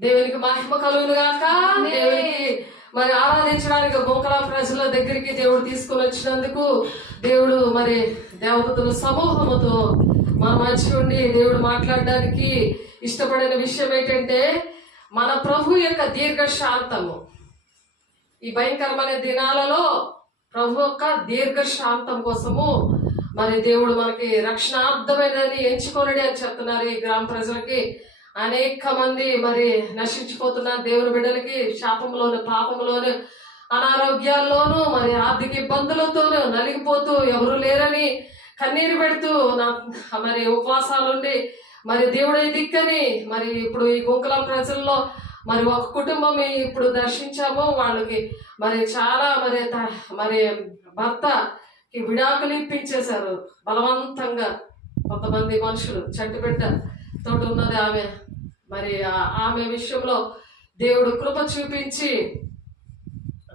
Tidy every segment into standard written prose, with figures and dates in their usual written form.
దేవునికి మహిమ కలుగును గాక. దేవునికి మరి ఆరాధించడానికి గోకలా ప్రజల దగ్గరికి దేవుడు తీసుకొని వచ్చినందుకు దేవుడు మరి దేవతల సమూహముతో మన మధ్య ఉండి దేవుడు మాట్లాడడానికి ఇష్టపడిన విషయం ఏంటంటే మన ప్రభు యొక్క దీర్ఘ శాంతము. ఈ భయంకరమైన దినాలలో ప్రభు యొక్క దీర్ఘ శాంతం కోసము మరి దేవుడు మనకి రక్షణార్థమైనదని ఎంచుకోనడి అని చెప్తున్నారు. ఈ గ్రామ ప్రజలకి అనేక మంది మరి నశించిపోతున్నారు. దేవుని బిడ్డలకి శాపంలోను పాపంలోను అనారోగ్యాల్లోనూ మరి ఆర్థిక ఇబ్బందులతోనూ నలిగిపోతూ ఎవరు లేరని కన్నీరు పెడుతూ మరి ఉపవాసాలుండి మరి దేవుడే దిక్కని మరి ఇప్పుడు ఈ గోకులం ప్రజల్లో మరి ఒక కుటుంబం ఇప్పుడు దర్శించాము. వాళ్ళకి మరి చాలా మరి భర్తకి విడాకులు ఇప్పించేశారు బలవంతంగా. కొంతమంది మనుషులు చంటి బిడ్డ తోటి ఉన్నది ఆమె. మరి ఆమె విషయంలో దేవుడు కృప చూపించి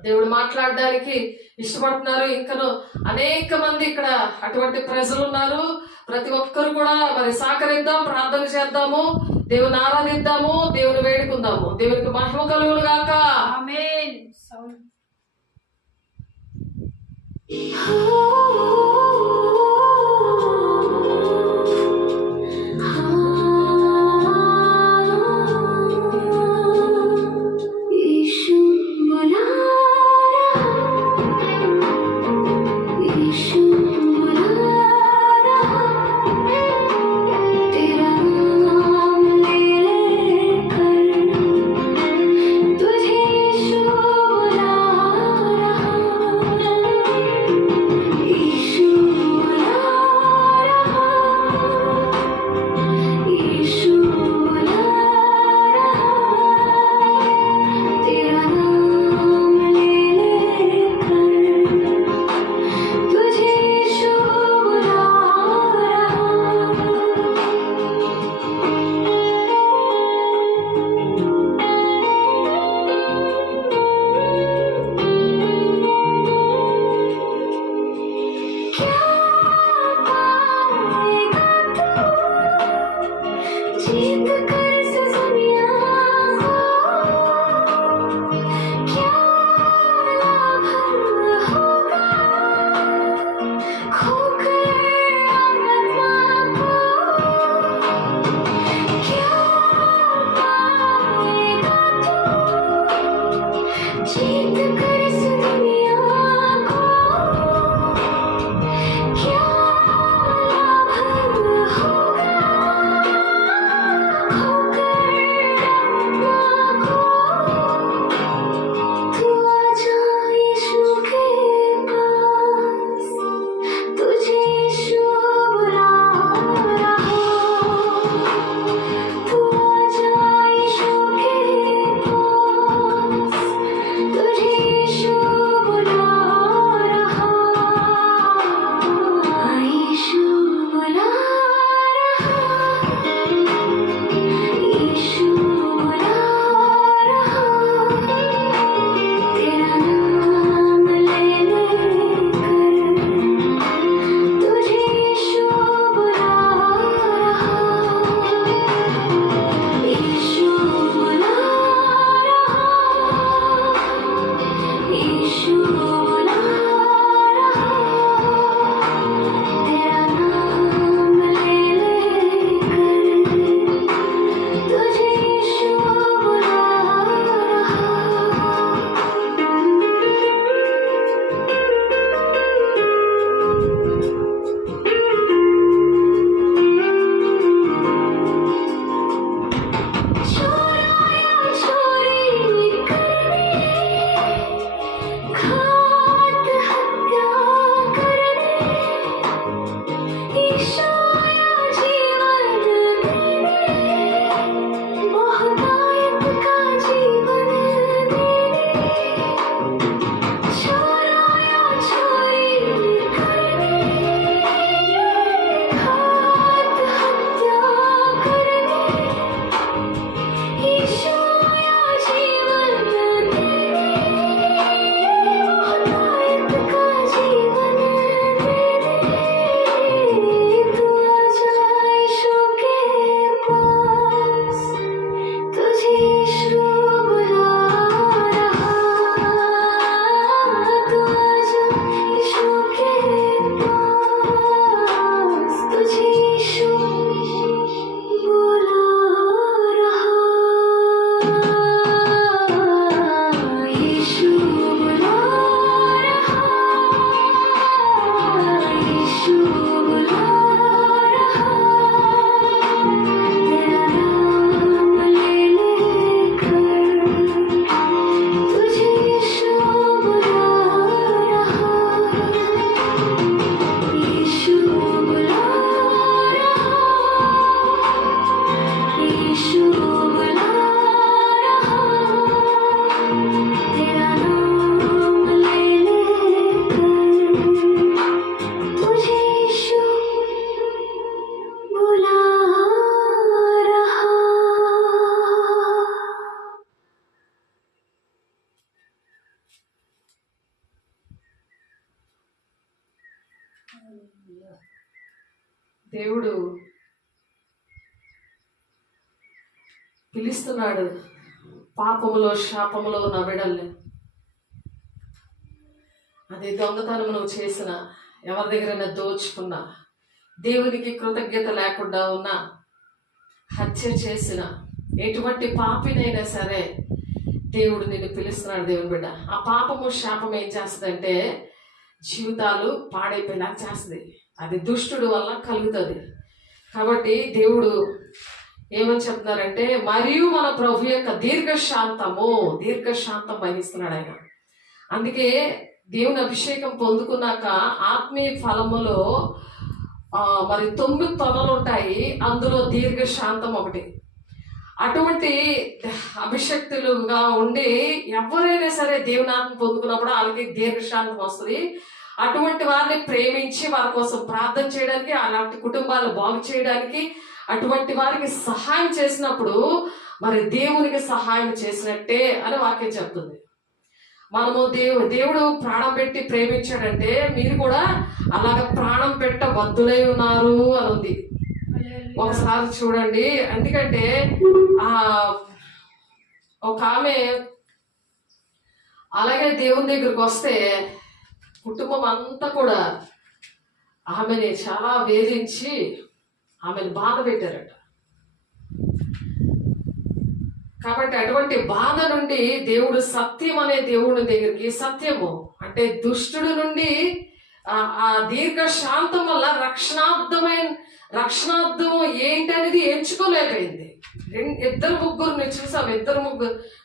దేవుడు మాట్లాడడానికి ఇష్టపడుతున్నారు. ఇంకను అనేక మంది ఇక్కడ అటువంటి ప్రజలు ఉన్నారు. ప్రతి ఒక్కరు కూడా మరి సహకరిద్దాం, ప్రార్థన చేద్దాము, దేవుని ఆరాధిద్దాము, దేవుని వేడుకుందాము. దేవునికి మహిమ కలుగును గాక. ఆమేన్. ईशु దేవుడు పిలుస్తున్నాడు పాపములో శాపములో ఉన్న బిడ్డల్ని. అది దొంగతనం నువ్వు చేసిన, ఎవరి దగ్గరైనా దోచుకున్నా, దేవునికి కృతజ్ఞత లేకుండా ఉన్నా, హత్య చేసిన ఎటువంటి పాపినైనా సరే దేవుడు నిన్ను పిలుస్తున్నాడు. దేవుని బిడ్డ, ఆ పాపము శాపం ఏం చేస్తుందంటే జీవితాలు పాడైపోయేలా చేస్తుంది. అది దుష్టుడు వల్ల కలుగుతుంది. కాబట్టి దేవుడు ఏమని చెప్తున్నారంటే, మరియు మన ప్రభు యొక్క దీర్ఘశాంతం వహిస్తున్నాడు ఆయన. అందుకే దేవుని అభిషేకం పొందుకున్నాక ఆత్మీయ ఫలములో మరి 9 తొనలు ఉంటాయి, అందులో దీర్ఘశాంతం ఒకటి. అటువంటి అభిషక్తులుగా ఉండి ఎవరైనా సరే దేవుని ఆత్మ పొందుకున్నప్పుడు వాళ్ళకి దీర్ఘశాంతం వస్తుంది. అటువంటి వారిని ప్రేమించి వారి కోసం ప్రార్థన చేయడానికి, అలాంటి కుటుంబాలు బాగు చేయడానికి, అటువంటి వారికి సహాయం చేసినప్పుడు మరి దేవునికి సహాయం చేసినట్టే అని వాక్యం చెప్తుంది. మనము దేవుడు ప్రాణం పెట్టి ప్రేమించాడంటే మీరు కూడా అలాగ ప్రాణం పెట్టవద్దులై ఉన్నారు అని ఉంది. ఒకసారి చూడండి. ఎందుకంటే ఒక ఆమె అలాగే దేవుని దగ్గరికి వస్తే కుటుంబం అంతా కూడా ఆమెని చాలా వేధించి ఆమెను బాధ పెట్టారట. కాబట్టి అటువంటి బాధ నుండి దేవుడు సత్యం అనే దేవుని దగ్గరికి, సత్యము అంటే దుష్టుడు నుండి ఆ దీర్ఘశాంతం వల్ల రక్షణార్థము ఏంటనేది ఎంచుకోలేకపోయింది. ఇద్దరు ముగ్గురు చూసాం,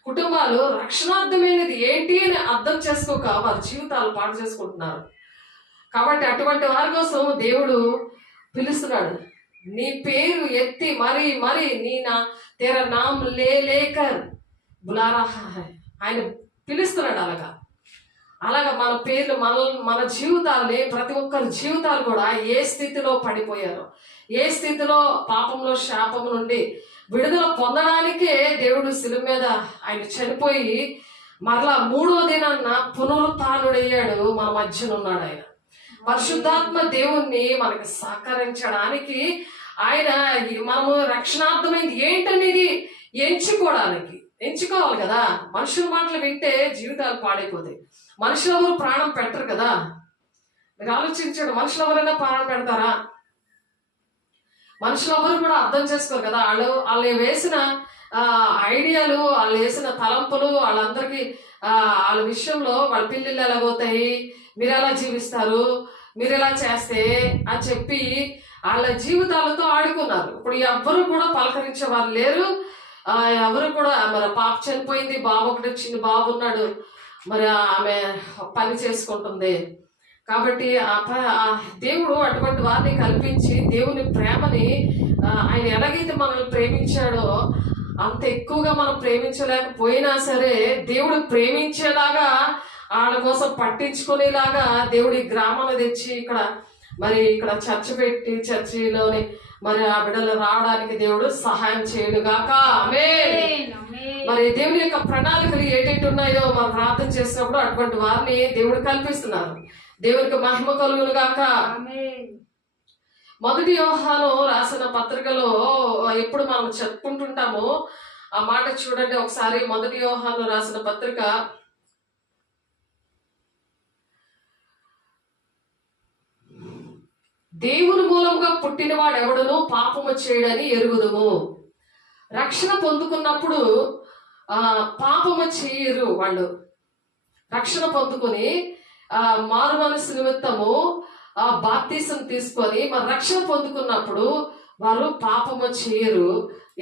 కుటుంబాలు రక్షణార్థమైనది ఏంటి అని అర్థం చేసుకోక వారి జీవితాలు పాడు చేసుకుంటున్నారు. కాబట్టి అటువంటి వారి కోసం దేవుడు పిలుస్తున్నాడు. నీ పేరు ఎత్తి మరి తెర నామ్ లేకర్ బులారా ఆయన పిలుస్తున్నాడు. అలాగా మన పేర్లు మన జీవితాల్ని, ప్రతి ఒక్కరి జీవితాలు కూడా ఏ స్థితిలో పడిపోయారో, ఏ స్థితిలో పాపంలో శాపం నుండి విడుదల పొందడానికే దేవుడు శిలువ మీద ఆయన చనిపోయి మరలా 3వ దినాన్న పునరుత్థానుడయ్యాడు. మన మధ్యన ఉన్నాడు ఆయన. పరిశుద్ధాత్మ దేవుణ్ణి మనకి సహకరించడానికి ఆయన మనము రక్షణార్థమైంది ఏంటనేది ఎంచుకోవాలి కదా. మనుషుల మాటలు వింటే జీవితాలు పాడైపోతాయి. మనుషులు ఎవరు ప్రాణం పెట్టరు కదా. మీరు ఆలోచించండి, మనుషులు ఎవరైనా ప్రాణం పెడతారా? మనుషులు ఎవరు కూడా అర్థం చేసుకోరు కదా. వాళ్ళు వేసిన ఐడియాలు, వాళ్ళు వేసిన తలంపులు, వాళ్ళందరికీ వాళ్ళ విషయంలో వాళ్ళ పిల్లలు ఎలాగవుతాయి, మీరు ఎలా జీవిస్తారు, మీరు ఎలా చేస్తే అని చెప్పి వాళ్ళ జీవితాలతో ఆడుకున్నారు. ఇప్పుడు ఎవ్వరు కూడా పలకరించే వాళ్ళు లేరు. ఎవరు కూడా మరి పాప చనిపోయింది, బాబు ఒకటి చిన్న బాబు ఉన్నాడు, మరి ఆమె పని చేసుకుంటుంది. కాబట్టి దేవుడు అటువంటి వారిని కల్పించి దేవుని ప్రేమని ఆయన ఎలాగైతే మనల్ని ప్రేమించాడో అంత ఎక్కువగా మనం ప్రేమించలేకపోయినా సరే దేవుడు ప్రేమించేలాగా వాళ్ళ కోసం పట్టించుకునేలాగా దేవుడు ఈ గ్రామాన్ని తెచ్చి ఇక్కడ చర్చిలోని మరి ఆ బిడ్డలు రావడానికి దేవుడు సహాయం చేయడుగాక. ఆమేన్. మరి దేవుని యొక్క ప్రణాళికలు ఏటేటి ఉన్నాయో మనం ప్రార్థన చేసినప్పుడు అటువంటి వారిని దేవుడు కల్పిస్తున్నారు. దేవునికి మహిమ కలుగును గాక. మొదటి యోహాను రాసిన పత్రికలో ఎప్పుడు మనం చెప్పుకుంటుంటాము ఆ మాట చూడండి ఒకసారి. మొదటి యోహాను రాసిన పత్రిక 'దేవుని మూలంగా పుట్టినవాడు ఎవడును పాపము చేయడని ఎరుగుదుము.' రక్షణ పొందుకున్నప్పుడు పాపము చేయరు వాళ్ళు. రక్షణ పొందుకొని మారు మనసు నిమిత్తము బాప్తీసం తీసుకొని మరి రక్షణ పొందుకున్నప్పుడు వారు పాపము చేయరు.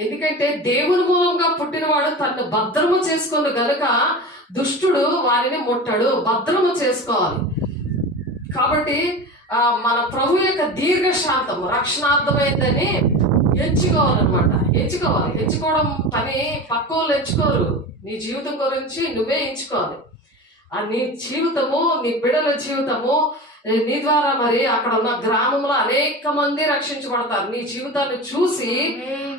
ఎందుకంటే దేవుని మూలంగా పుట్టినవాడు తనను భద్రము చేసుకుని గనుక దుష్టుడు వారిని ముట్టడు. భద్రము చేసుకోవాలి. కాబట్టి మన ప్రభు యొక్క దీర్ఘశాంతము రక్షణార్థమైందని ఎంచుకోవాలన్నమాట. ఎంచుకోవడం పని పక్క వాళ్ళు ఎంచుకోరు. నీ జీవితం గురించి నువ్వే ఎంచుకోవాలి. నీ జీవితము, నీ బిడ్డల జీవితము, నీ ద్వారా మరి అక్కడ ఉన్న గ్రామంలో అనేక మంది రక్షించబడతారు. నీ జీవితాన్ని చూసి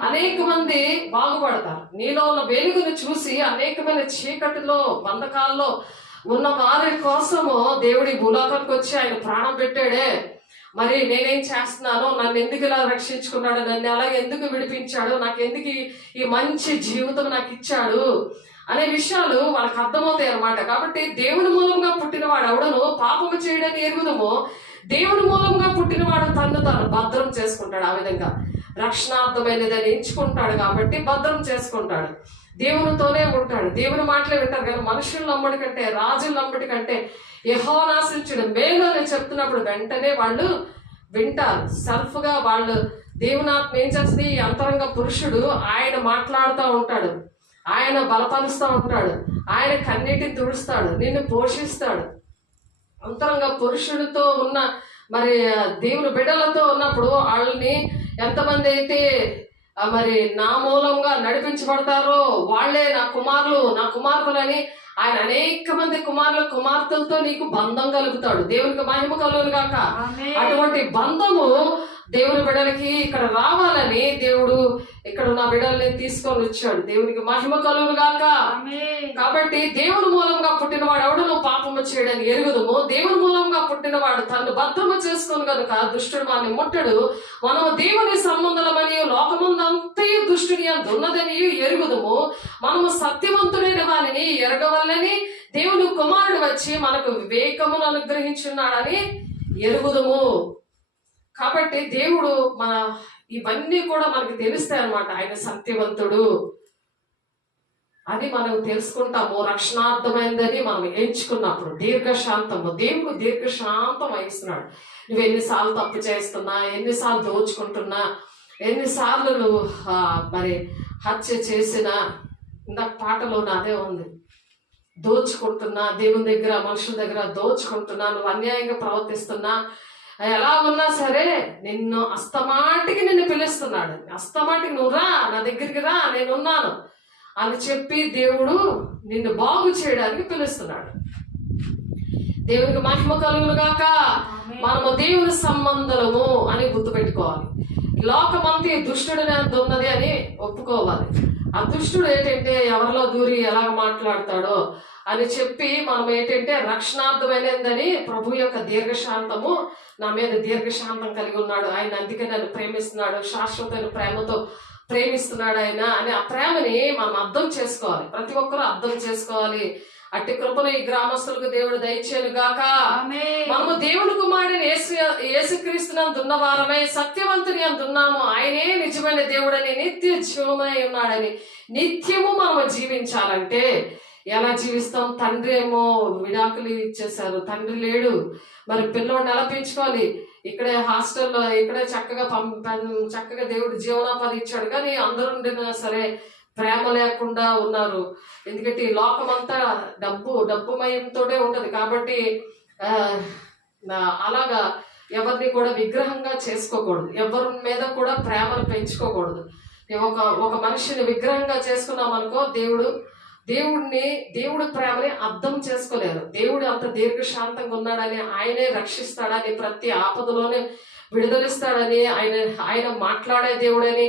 అనేక మంది బాగుపడతారు. నీలో ఉన్న వెలుగును చూసి అనేకమైన చీకటిలో బంధకాల్లో ఉన్న వారి కోసము దేవుడి భూలోకానికి వచ్చి ఆయన ప్రాణం పెట్టాడే. మరి నేనేం చేస్తున్నానో, నన్ను ఎందుకు ఇలా రక్షించుకున్నాడు, నన్ను అలాగే ఎందుకు విడిపించాడు, నాకు ఎందుకు ఈ మంచి జీవితం నాకు ఇచ్చాడు అనే విషయాలు వాళ్ళకి అర్థమవుతాయి అన్నమాట. కాబట్టి దేవుని మూలంగా పుట్టినవాడు ఎవడను పాపము చేయడని ఎరుగుదమో, దేవుని మూలంగా పుట్టినవాడు తను భద్రం చేసుకుంటాడు. ఆ విధంగా రక్షణార్థమైనదని ఎంచుకుంటాడు కాబట్టి భద్రం చేసుకుంటాడు, దేవునితోనే ఉంటాడు, దేవుని మాటలే వింటారు. కానీ మనుషుల నమ్మడి కంటే, రాజుల నమ్మడి కంటే యెహోవా ఆశ్రయించుట మేలు అని చెప్తున్నప్పుడు వెంటనే వాళ్ళు వింటారు. సెల్ఫ్ గా వాళ్ళు దేవుని ఆత్మ ఏం చేస్తుంది, అంతరంగ పురుషుడు ఆయన మాట్లాడుతూ ఉంటాడు, ఆయన బలపరుస్తూ ఉంటాడు, ఆయన కన్నీటిని తుడుస్తాడు, నిన్ను పోషిస్తాడు. అంతరంగ పురుషుడితో ఉన్న మరి దేవుని బిడ్డలతో ఉన్నప్పుడు వాళ్ళని ఎంతమంది అయితే మరి నా మూలంగా నడిపించబడతారో వాళ్ళే నా కుమారులు, నా కుమార్తెలని ఆయన అనేక మంది కుమారుల కుమార్తెలతో నీకు బంధం కలుగుతాడు. దేవునికి మహిమ కలుగును గాక. అటువంటి బంధము దేవుని బిడ్డలకి ఇక్కడ రావాలని దేవుడు ఇక్కడ నా బిడ్డల్ని తీసుకొని వచ్చాడు. దేవునికి మహిమ కలుగును గాక. కాబట్టి దేవుని మూలంగా పుట్టినవాడు ఎవడను పాపము చేయడని ఎరుగుదము. దేవుని మూలంగా పుట్టినవాడు తను భద్రము చేసుకొని కనుక దుష్టుడు వాడిని ముట్టడు. మనము దేవుని సంబంధమని లోకమందంతయు దుష్టుని అందున్నదని ఎరుగుదము. మనము సత్యవంతుడైన వారిని ఎరగవల్లని దేవుని కుమారుడు వచ్చి మనకు వివేకమును అనుగ్రహించున్నాడని ఎరుగుదము. కాబట్టి దేవుడు మన ఇవన్నీ కూడా మనకి తెలుస్తాయి అన్నమాట. ఆయన సత్యవంతుడు అది మనం తెలుసుకుంటాము. రక్షణార్థమైందని మనం ఎంచుకున్నప్పుడు దీర్ఘశాంతము, దేవుడు దీర్ఘశాంతం వహిస్తున్నాడు. నువ్వు ఎన్నిసార్లు తప్పు చేస్తున్నా, ఎన్నిసార్లు దోచుకుంటున్నా, ఎన్నిసార్లు నువ్వు మరి హత్య చేసినా, ఇందాక పాటలో అదే ఉంది, దోచుకుంటున్నా, దేవుని దగ్గర మనుషుల దగ్గర దోచుకుంటున్నా, నువ్వు అన్యాయంగా ప్రవర్తిస్తున్నా, ఎలా ఉన్నా సరే నిన్ను అస్తమాటికి నిన్ను పిలుస్తున్నాడు. అస్తమాటికి నువ్వు రా, నా దగ్గరికి రా, నేనున్నాను అని చెప్పి దేవుడు నిన్ను బాగు చేయడానికి పిలుస్తున్నాడు. దేవునికి మహిమ కలుగును గాక. మనము దేవుని సంబంధము అని గుర్తుపెట్టుకోవాలి. లోకమంతా దుష్టుడు ఉన్నది అని ఒప్పుకోవాలి. ఆ దుష్టుడు ఏంటంటే ఎవరిలో దూరి ఎలా మాట్లాడతాడో అని చెప్పి మనం ఏంటంటే రక్షణార్థమైనదని ప్రభు యొక్క దీర్ఘశాంతము, నా మీద దీర్ఘశాంతం కలిగి ఉన్నాడు ఆయన, అందుకే నన్ను ప్రేమిస్తున్నాడు, శాశ్వతమైన ప్రేమతో ప్రేమిస్తున్నాడు ఆయన అని ఆ ప్రేమని మనం అర్థం చేసుకోవాలి. ప్రతి ఒక్కరూ అర్థం చేసుకోవాలి. అట్టి కృపను ఈ గ్రామస్తులకు దేవుడు దయచేయను గాక. మనము దేవుని కుమారుడిని యేసుక్రీస్తునందు ఉన్నవారమై సత్యవంతుని అందున్నాము. ఆయనే నిజమైన దేవుడని, నిత్య జీవమై ఉన్నాడని నిత్యము మనము జీవించాలంటే ఎలా జీవిస్తాం? తండ్రి ఏమో విడాకులు ఇచ్చేశారు, తండ్రి లేడు, మరి పిల్లోడిని ఎలా పెంచుకోవాలి? ఇక్కడే హాస్టల్లో ఇక్కడే చక్కగా దేవుడు జీవనోపాధి ఇచ్చాడు. కానీ అందరూ ఉండినా సరే ప్రేమ లేకుండా ఉన్నారు. ఎందుకంటే ఈ లోకమంతా డబ్బుమయంతోనే ఉంటది. కాబట్టి అలాగా ఎవరిని కూడా విగ్రహంగా చేసుకోకూడదు, ఎవరి మీద కూడా ప్రేమను పెంచుకోకూడదు. ఒక మనిషిని విగ్రహంగా చేసుకున్నాం అనుకో, దేవుడు ప్రేమని అర్థం చేసుకోలేరు. దేవుడు అంత దీర్ఘశాంతంగా ఉన్నాడని, ఆయనే రక్షిస్తాడని, ప్రతి ఆపదలోనే విడుదలిస్తాడని, ఆయన మాట్లాడే దేవుడని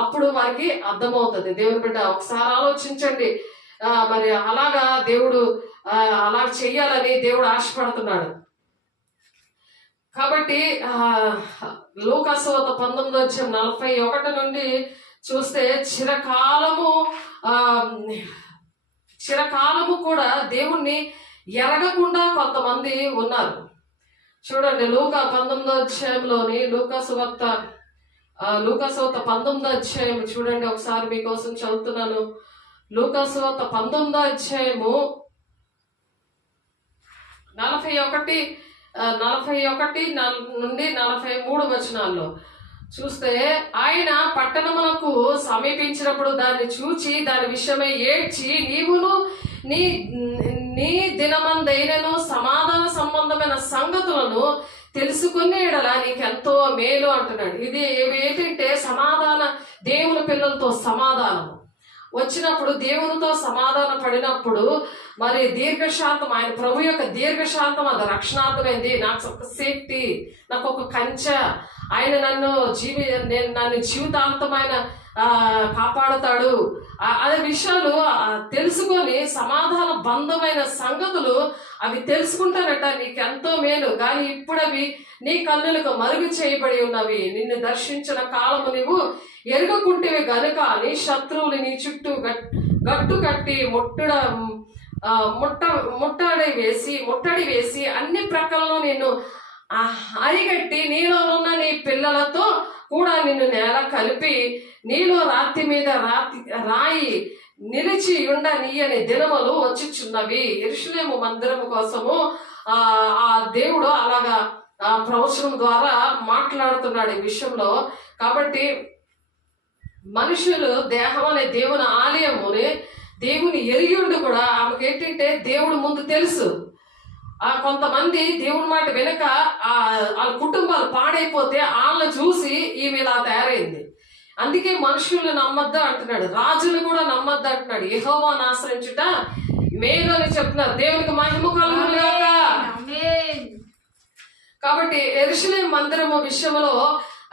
అప్పుడు వారికి అర్థమవుతుంది. దేవుని బిడ్డ ఒకసారి ఆలోచించండి. మరి అలాగా దేవుడు అలా చెయ్యాలని దేవుడు ఆశపడుతున్నాడు. కాబట్టి లూకాసు 19:41 నుండి చూస్తే చిరకాలము కూడా దేవుణ్ణి ఎరగకుండా కొంతమంది ఉన్నారు. చూడండి లూకా 19 లూకాసు 19 చూడండి ఒకసారి మీకోసం చదువుతున్నాను. లూకాసు 19 41 నుండి 43 వచనాల్లో చూస్తే, ఆయన పట్టణమునకు సమీపించినప్పుడు దాన్ని చూచి దాని విషయమై ఏడ్చి, నీవును నీ దినమందైనను సమాధాన సంబంధమైన సంగతులను తెలుసుకునే ఎడల నీకెంతో మేలు అంటున్నాడు. ఇది ఏంటంటే సమాధాన, దేవుని పిల్లలతో సమాధానము వచ్చినప్పుడు, దేవునితో సమాధాన పడినప్పుడు మరి దీర్ఘశాంతం, ఆయన ప్రభు యొక్క దీర్ఘశాంతం అది రక్షణార్థమైంది. నాకు ఒక సేఫ్టీ, నాకు ఒక కంచె, ఆయన నన్ను జీవితాంతమైన కాపాడుతాడు అనే విషయాలు తెలుసుకొని సమాధాన బంధమైన సంగతులు అవి తెలుసుకుంటానట నీకెంతో మేలు, కానీ ఇప్పుడు అవి నీ కన్నులకు మరుగు చేయబడి ఉన్నవి. నిన్ను దర్శించిన కాలము నీవు ఎరుగకుంటేవి గనుక నీ శత్రువులు నీ చుట్టూ గట్టు కట్టి ముట్టడి వేసి అన్ని ప్రక్కలలో నిన్ను అరిగట్టి నీలోనున్న నీ పిల్లలతో కూడా నిన్ను నేల కలిపి నీలో రాతి మీద రాయి నిలిచి ఉండనీయని దినములు వచ్చిచున్నవి. యెరూషలేము మందిరము కోసము ఆ దేవుడు అలాగా ప్రవచనం ద్వారా మాట్లాడుతున్నాడు ఈ విషయంలో. కాబట్టి మనుషులు దేహం అనే దేవుని ఆలయముని దేవుని ఎరిగిండు కూడా ఆమెకి ఏంటంటే దేవుడు ముందు తెలుసు. కొంతమంది దేవుని మాట వెనుక వాళ్ళ కుటుంబాలు పాడైపోతే వాళ్ళని చూసి ఈమె ఇలా తయారైంది. అందుకే మనుషుల్ని నమ్మద్దు అంటున్నాడు, రాజులు కూడా నమ్మద్దు అంటున్నాడు. యెహోవాను ఆశ్రయించుట మేలు అని చెప్తున్నారు. దేవునికి మహిమ కలుగునుగాక. కాబట్టి యెరూషలేము మందిరము విషయంలో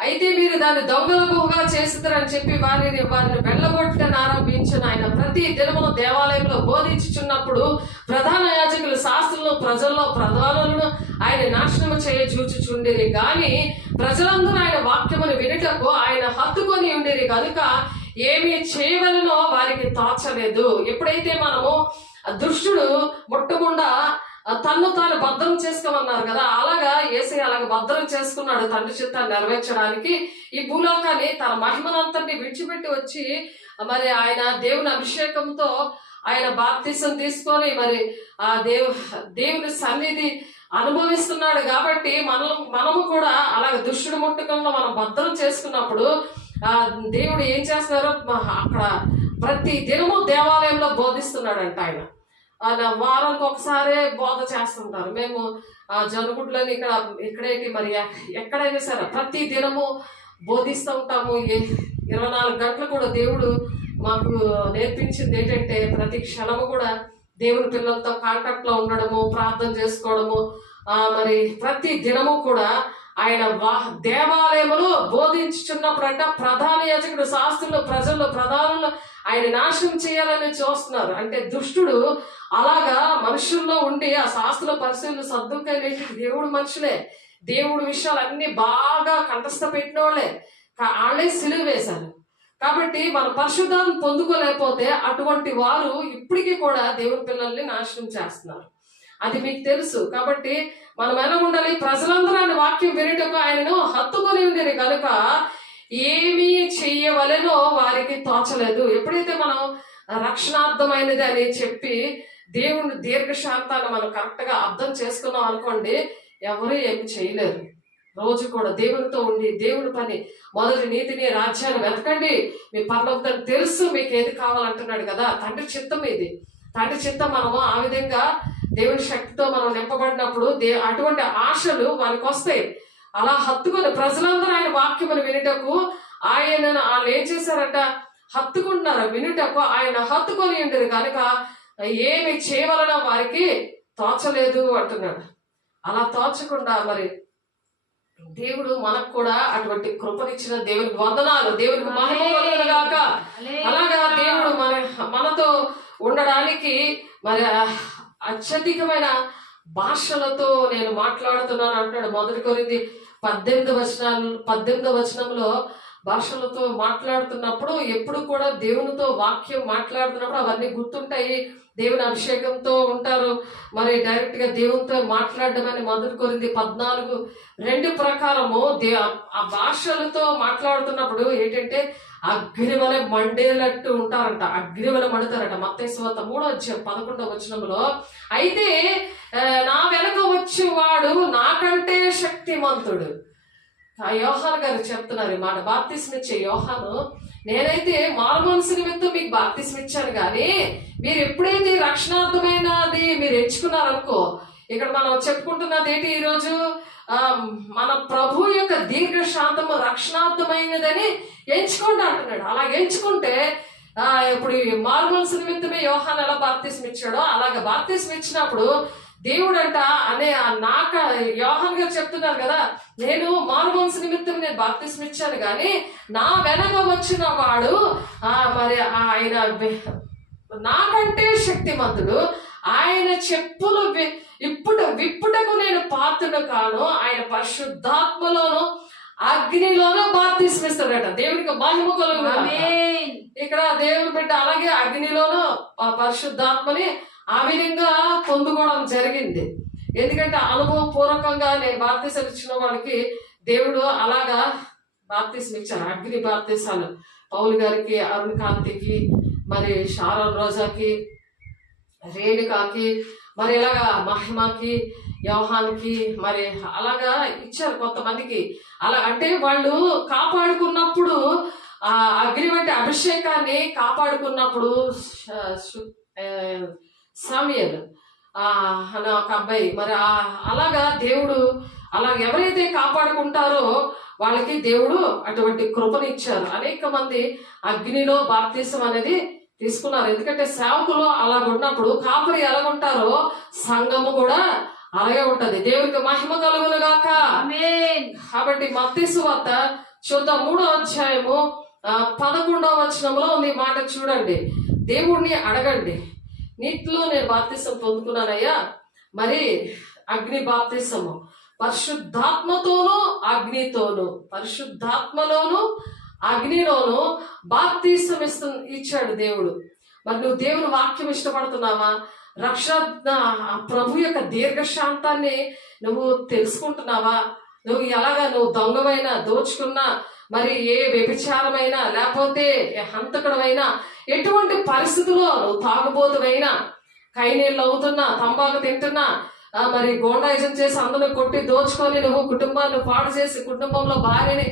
అయితే మీరు దాన్ని దొంగల గుహగా చేస్తారని చెప్పి వారిని వెళ్ళగొట్టని ఆరంభించిన ఆయన ప్రతి దినమును దేవాలయంలో బోధించుచున్నప్పుడు ప్రధాన యాజకులు, శాస్త్రులు, ప్రజల్లో ప్రధానులను ఆయన నాశనము చూచుచుండిరి. కానీ ప్రజలందరూ ఆయన వాక్యమును వినుటకు ఆయన హత్తుకొని ఉండిరి కనుక ఏమి చేయవలనో వారికి తోచలేదు. ఎప్పుడైతే మనము దుష్టుడు ముట్టకుండా తన్ను తాను భద్రం చేసుకోమన్నారు కదా, అలాగా యేసయ్య అలాగ భద్రం చేసుకున్నాడు తండ్రి చిత్తాన్ని నెరవేర్చడానికి. ఈ భూలోకాన్ని తన మహిమనంతటిని విడిచిపెట్టి వచ్చి మరి ఆయన దేవుని అభిషేకంతో ఆయన బాప్తిసం తీసుకొని మరి ఆ దేవుని సన్నిధి అనుభవిస్తున్నాడు. కాబట్టి మనము కూడా అలాగ దుష్టుడు ముట్టకుండా మనం భద్రం చేసుకున్నప్పుడు దేవుడు ఏం చేస్తున్నారు, అక్కడ ప్రతి దినము దేవాలయంలో బోధిస్తున్నాడంట. ఆయన వారానికి ఒకసారి బోధ చేస్తుంటారు. మేము జనుగుడ్లని ఇక్కడేంటి మరి ఎక్కడైనా సరే ప్రతి దినము బోధిస్తూ ఉంటాము. 24 గంటలు కూడా దేవుడు మాకు నేర్పించింది ఏంటంటే ప్రతి క్షణము కూడా దేవుని పిల్లలతో కాంటాక్ట్ లో ఉండడము, ప్రార్థన చేసుకోవడము. మరి ప్రతి దినము కూడా ఆయన దేవాలయములో బోధించుచున్నప్పుడంట ప్రధాన యాజకుడు, శాస్త్రులు, ప్రజలు, ప్రధానులు ఆయన నాశనం చేయాలని చూస్తున్నారు. అంటే దుష్టుడు అలాగా మనుషుల్లో ఉండి ఆ శాస్త్రుల పరిశీలన సర్దుకైన దేవుడు మనుషులే, దేవుడు విషయాలన్నీ బాగా కంఠస్థ పెట్టిన వాళ్ళే సిలువ వేశారు. కాబట్టి మన పరిశుద్ధాన్ని పొందుకోలేకపోతే అటువంటి వారు ఇప్పటికీ కూడా దేవుని పిల్లల్ని నాశనం చేస్తున్నారు. అది మీకు తెలుసు. కాబట్టి మనం ఎలా ఉండాలి, ప్రజలందరూ ఆయన వాక్యం వినటకు ఆయనను హత్తుకొని ఉండేది కనుక ఏమీ చెయ్యవలెనో వారికి తోచలేదు. ఎప్పుడైతే మనం రక్షణార్థమైనది అని చెప్పి దేవుని దీర్ఘశాంతాన్ని మనం కరెక్ట్ గా అర్థం చేసుకున్నాం అనుకోండి, ఎవరు ఏమి చేయలేరు. రోజు కూడా దేవునితో ఉండి దేవుని పని మొదటి నీతిని రాజ్యాన్ని వెతకండి, మీ పరలోకం తెలుసు మీకు ఏది కావాలంటున్నాడు కదా. తండ్రి చిత్తం ఇది, తండ్రి చిత్తం. మనము ఆ విధంగా దేవుని శక్తితో మనం నింపబడినప్పుడు అటువంటి ఆశలు మనకు వస్తాయి. అలా హత్తుకొని ప్రజలందరూ ఆయన వాక్యమును వినుటకు ఆయనను వాళ్ళు ఏం చేశారట, హత్తుకుంటున్నారు. వినుటకు ఆయన హత్తుకొని ఉండరు కనుక ఏమి చేయవలన వారికి తోచలేదు అంటున్నాడు. అలా తోచకుండా మరి దేవుడు మనకు కూడా అటువంటి కృపనిచ్చిన దేవునికి వందనాలు, దేవునికి మహిమ కలుగునుగాక. అలాగా దేవుడు మనతో ఉండడానికి మరి అత్యధికమైన భాషలతో నేను మాట్లాడుతున్నాను అంటున్నాడు. 1 కొరింథీ 18వ వచనంలో భాషలతో మాట్లాడుతున్నప్పుడు ఎప్పుడు కూడా దేవునితో వాక్యం మాట్లాడుతున్నప్పుడు అవన్నీ గుర్తుంటాయి. దేవుని అభిషేకంతో ఉంటారు. మరి డైరెక్ట్ గా దేవునితో మాట్లాడడం అని 1 కొరింథీ 14:2 ప్రకారము ఆ భాషలతో మాట్లాడుతున్నప్పుడు ఏంటంటే అగ్ని వలె మండేలట్టు ఉంటారంట, అగ్ని వలె మండుతారట. మత్తయి సువార్త 3:11 వచనంలో అయితే నా వెనక వచ్చేవాడు నాకంటే శక్తిమంతుడు. యోహాను గారు చెప్తున్నారు మాట. బాప్తిస్మ ఇచ్చే యోహాను, నేనైతే మారుమనసు నిమిత్తం మీకు బాప్తిస్మ ఇచ్చాను, కానీ మీరు ఎప్పుడైతే రక్షణార్థమైనది మీరు ఎంచుకున్నారనుకో, ఇక్కడ మనం చెప్పుకుంటున్నది ఏంటి ఈరోజు, మన ప్రభు యొక్క దీర్ఘ శాంతము రక్షణార్థమైనదని ఎంచుకోండి అంటున్నాడు. అలా ఎంచుకుంటే ఇప్పుడు మారుమనసు నిమిత్తమే యోహాను ఎలా బాప్తిస్మ ఇచ్చాడో అలాగ బాప్తిస్మ ఇచ్చినప్పుడు దేవుడంట అనే యోహాను గారు చెప్తున్నారు కదా, నేను మారుమనసు నిమిత్తం నేను బాప్తిస్మ ఇచ్చాను, కానీ నా వెనక వచ్చిన వాడు మరి ఆయన నాకంటే శక్తిమంతుడు, ఆయన చెప్పులు విప్పుటకు నేను పాత్రను కాను, ఆయన పరిశుద్ధాత్మలోను అగ్నిలోనూ బాప్తిస్మిస్తాడట. దేవునికి మహిమ కలుగును గాక. ఇక్కడ దేవుని బిడ్డ అలాగే అగ్నిలోనూ పరిశుద్ధాత్మని ఆ విధంగా పొందుకోవడం జరిగింది. ఎందుకంటే అనుభవం పూర్వకంగా నేను బాప్తిసం ఇచ్చిన వాళ్ళకి దేవుడు అలాగా బాప్తిసం ఇచ్చారు. అగ్ని బాప్తిసాలు పౌలు గారికి, అరుణ్ కాంతికి, మరి షారోన్ రోజాకి, రేణుకాకి, మరి ఇలాగా మహిమకి, యోహాన్కి, మరి అలాగా ఇచ్చారు కొంతమందికి. అలా అంటే వాళ్ళు కాపాడుకున్నప్పుడు ఆ అగ్ని వంటి అభిషేకాన్ని కాపాడుకున్నప్పుడు సమయలు అనే ఒక అబ్బాయి, మరి అలాగా దేవుడు అలా ఎవరైతే కాపాడుకుంటారో వాళ్ళకి దేవుడు అటువంటి కృపను ఇచ్చారు. అనేక మంది అగ్నిలో బాప్తిసం అనేది తీసుకున్నారు. ఎందుకంటే సేవకులు అలాగ ఉన్నప్పుడు కాపరి ఎలాగుంటారో సంఘము కూడా అలాగే ఉంటది. దేవునికి మహిమ కలుగును గాక. కాబట్టి మత్తయి సువార్త చూద్దాం 3వ అధ్యాయము 11వ వచనంలో ఉంది మాట చూడండి. దేవుణ్ణి అడగండి, నీటిలో నేను బాప్తిసం పొందుకున్నానయ్యా, మరి అగ్ని బాప్తిసము పరిశుద్ధాత్మతోనూ అగ్నితోనూ, పరిశుద్ధాత్మలోను అగ్నిలోను బాప్తిసం ఇచ్చాడు దేవుడు. మరి నువ్వు దేవుని వాక్యం ఇష్టపడుతున్నావా? ప్రభు యొక్క దీర్ఘశాంతాన్ని నువ్వు తెలుసుకుంటున్నావా? నువ్వు ఎలాగా నువ్వు దొంగమైనా, దోచుకున్నా, మరి ఏ వ్యభిచారమైనా, లేకపోతే హంతకుడమైనా, ఎటువంటి పరిస్థితుల్లో నువ్వు తాగుబోతువైనా, కైనీళ్ళు అవుతున్నా, తంబాకు తింటున్నా, మరి గోండాయిజం చేసి అందరూ కొట్టి దోచుకొని నువ్వు కుటుంబాన్ని పాడు చేసి కుటుంబంలో భార్యని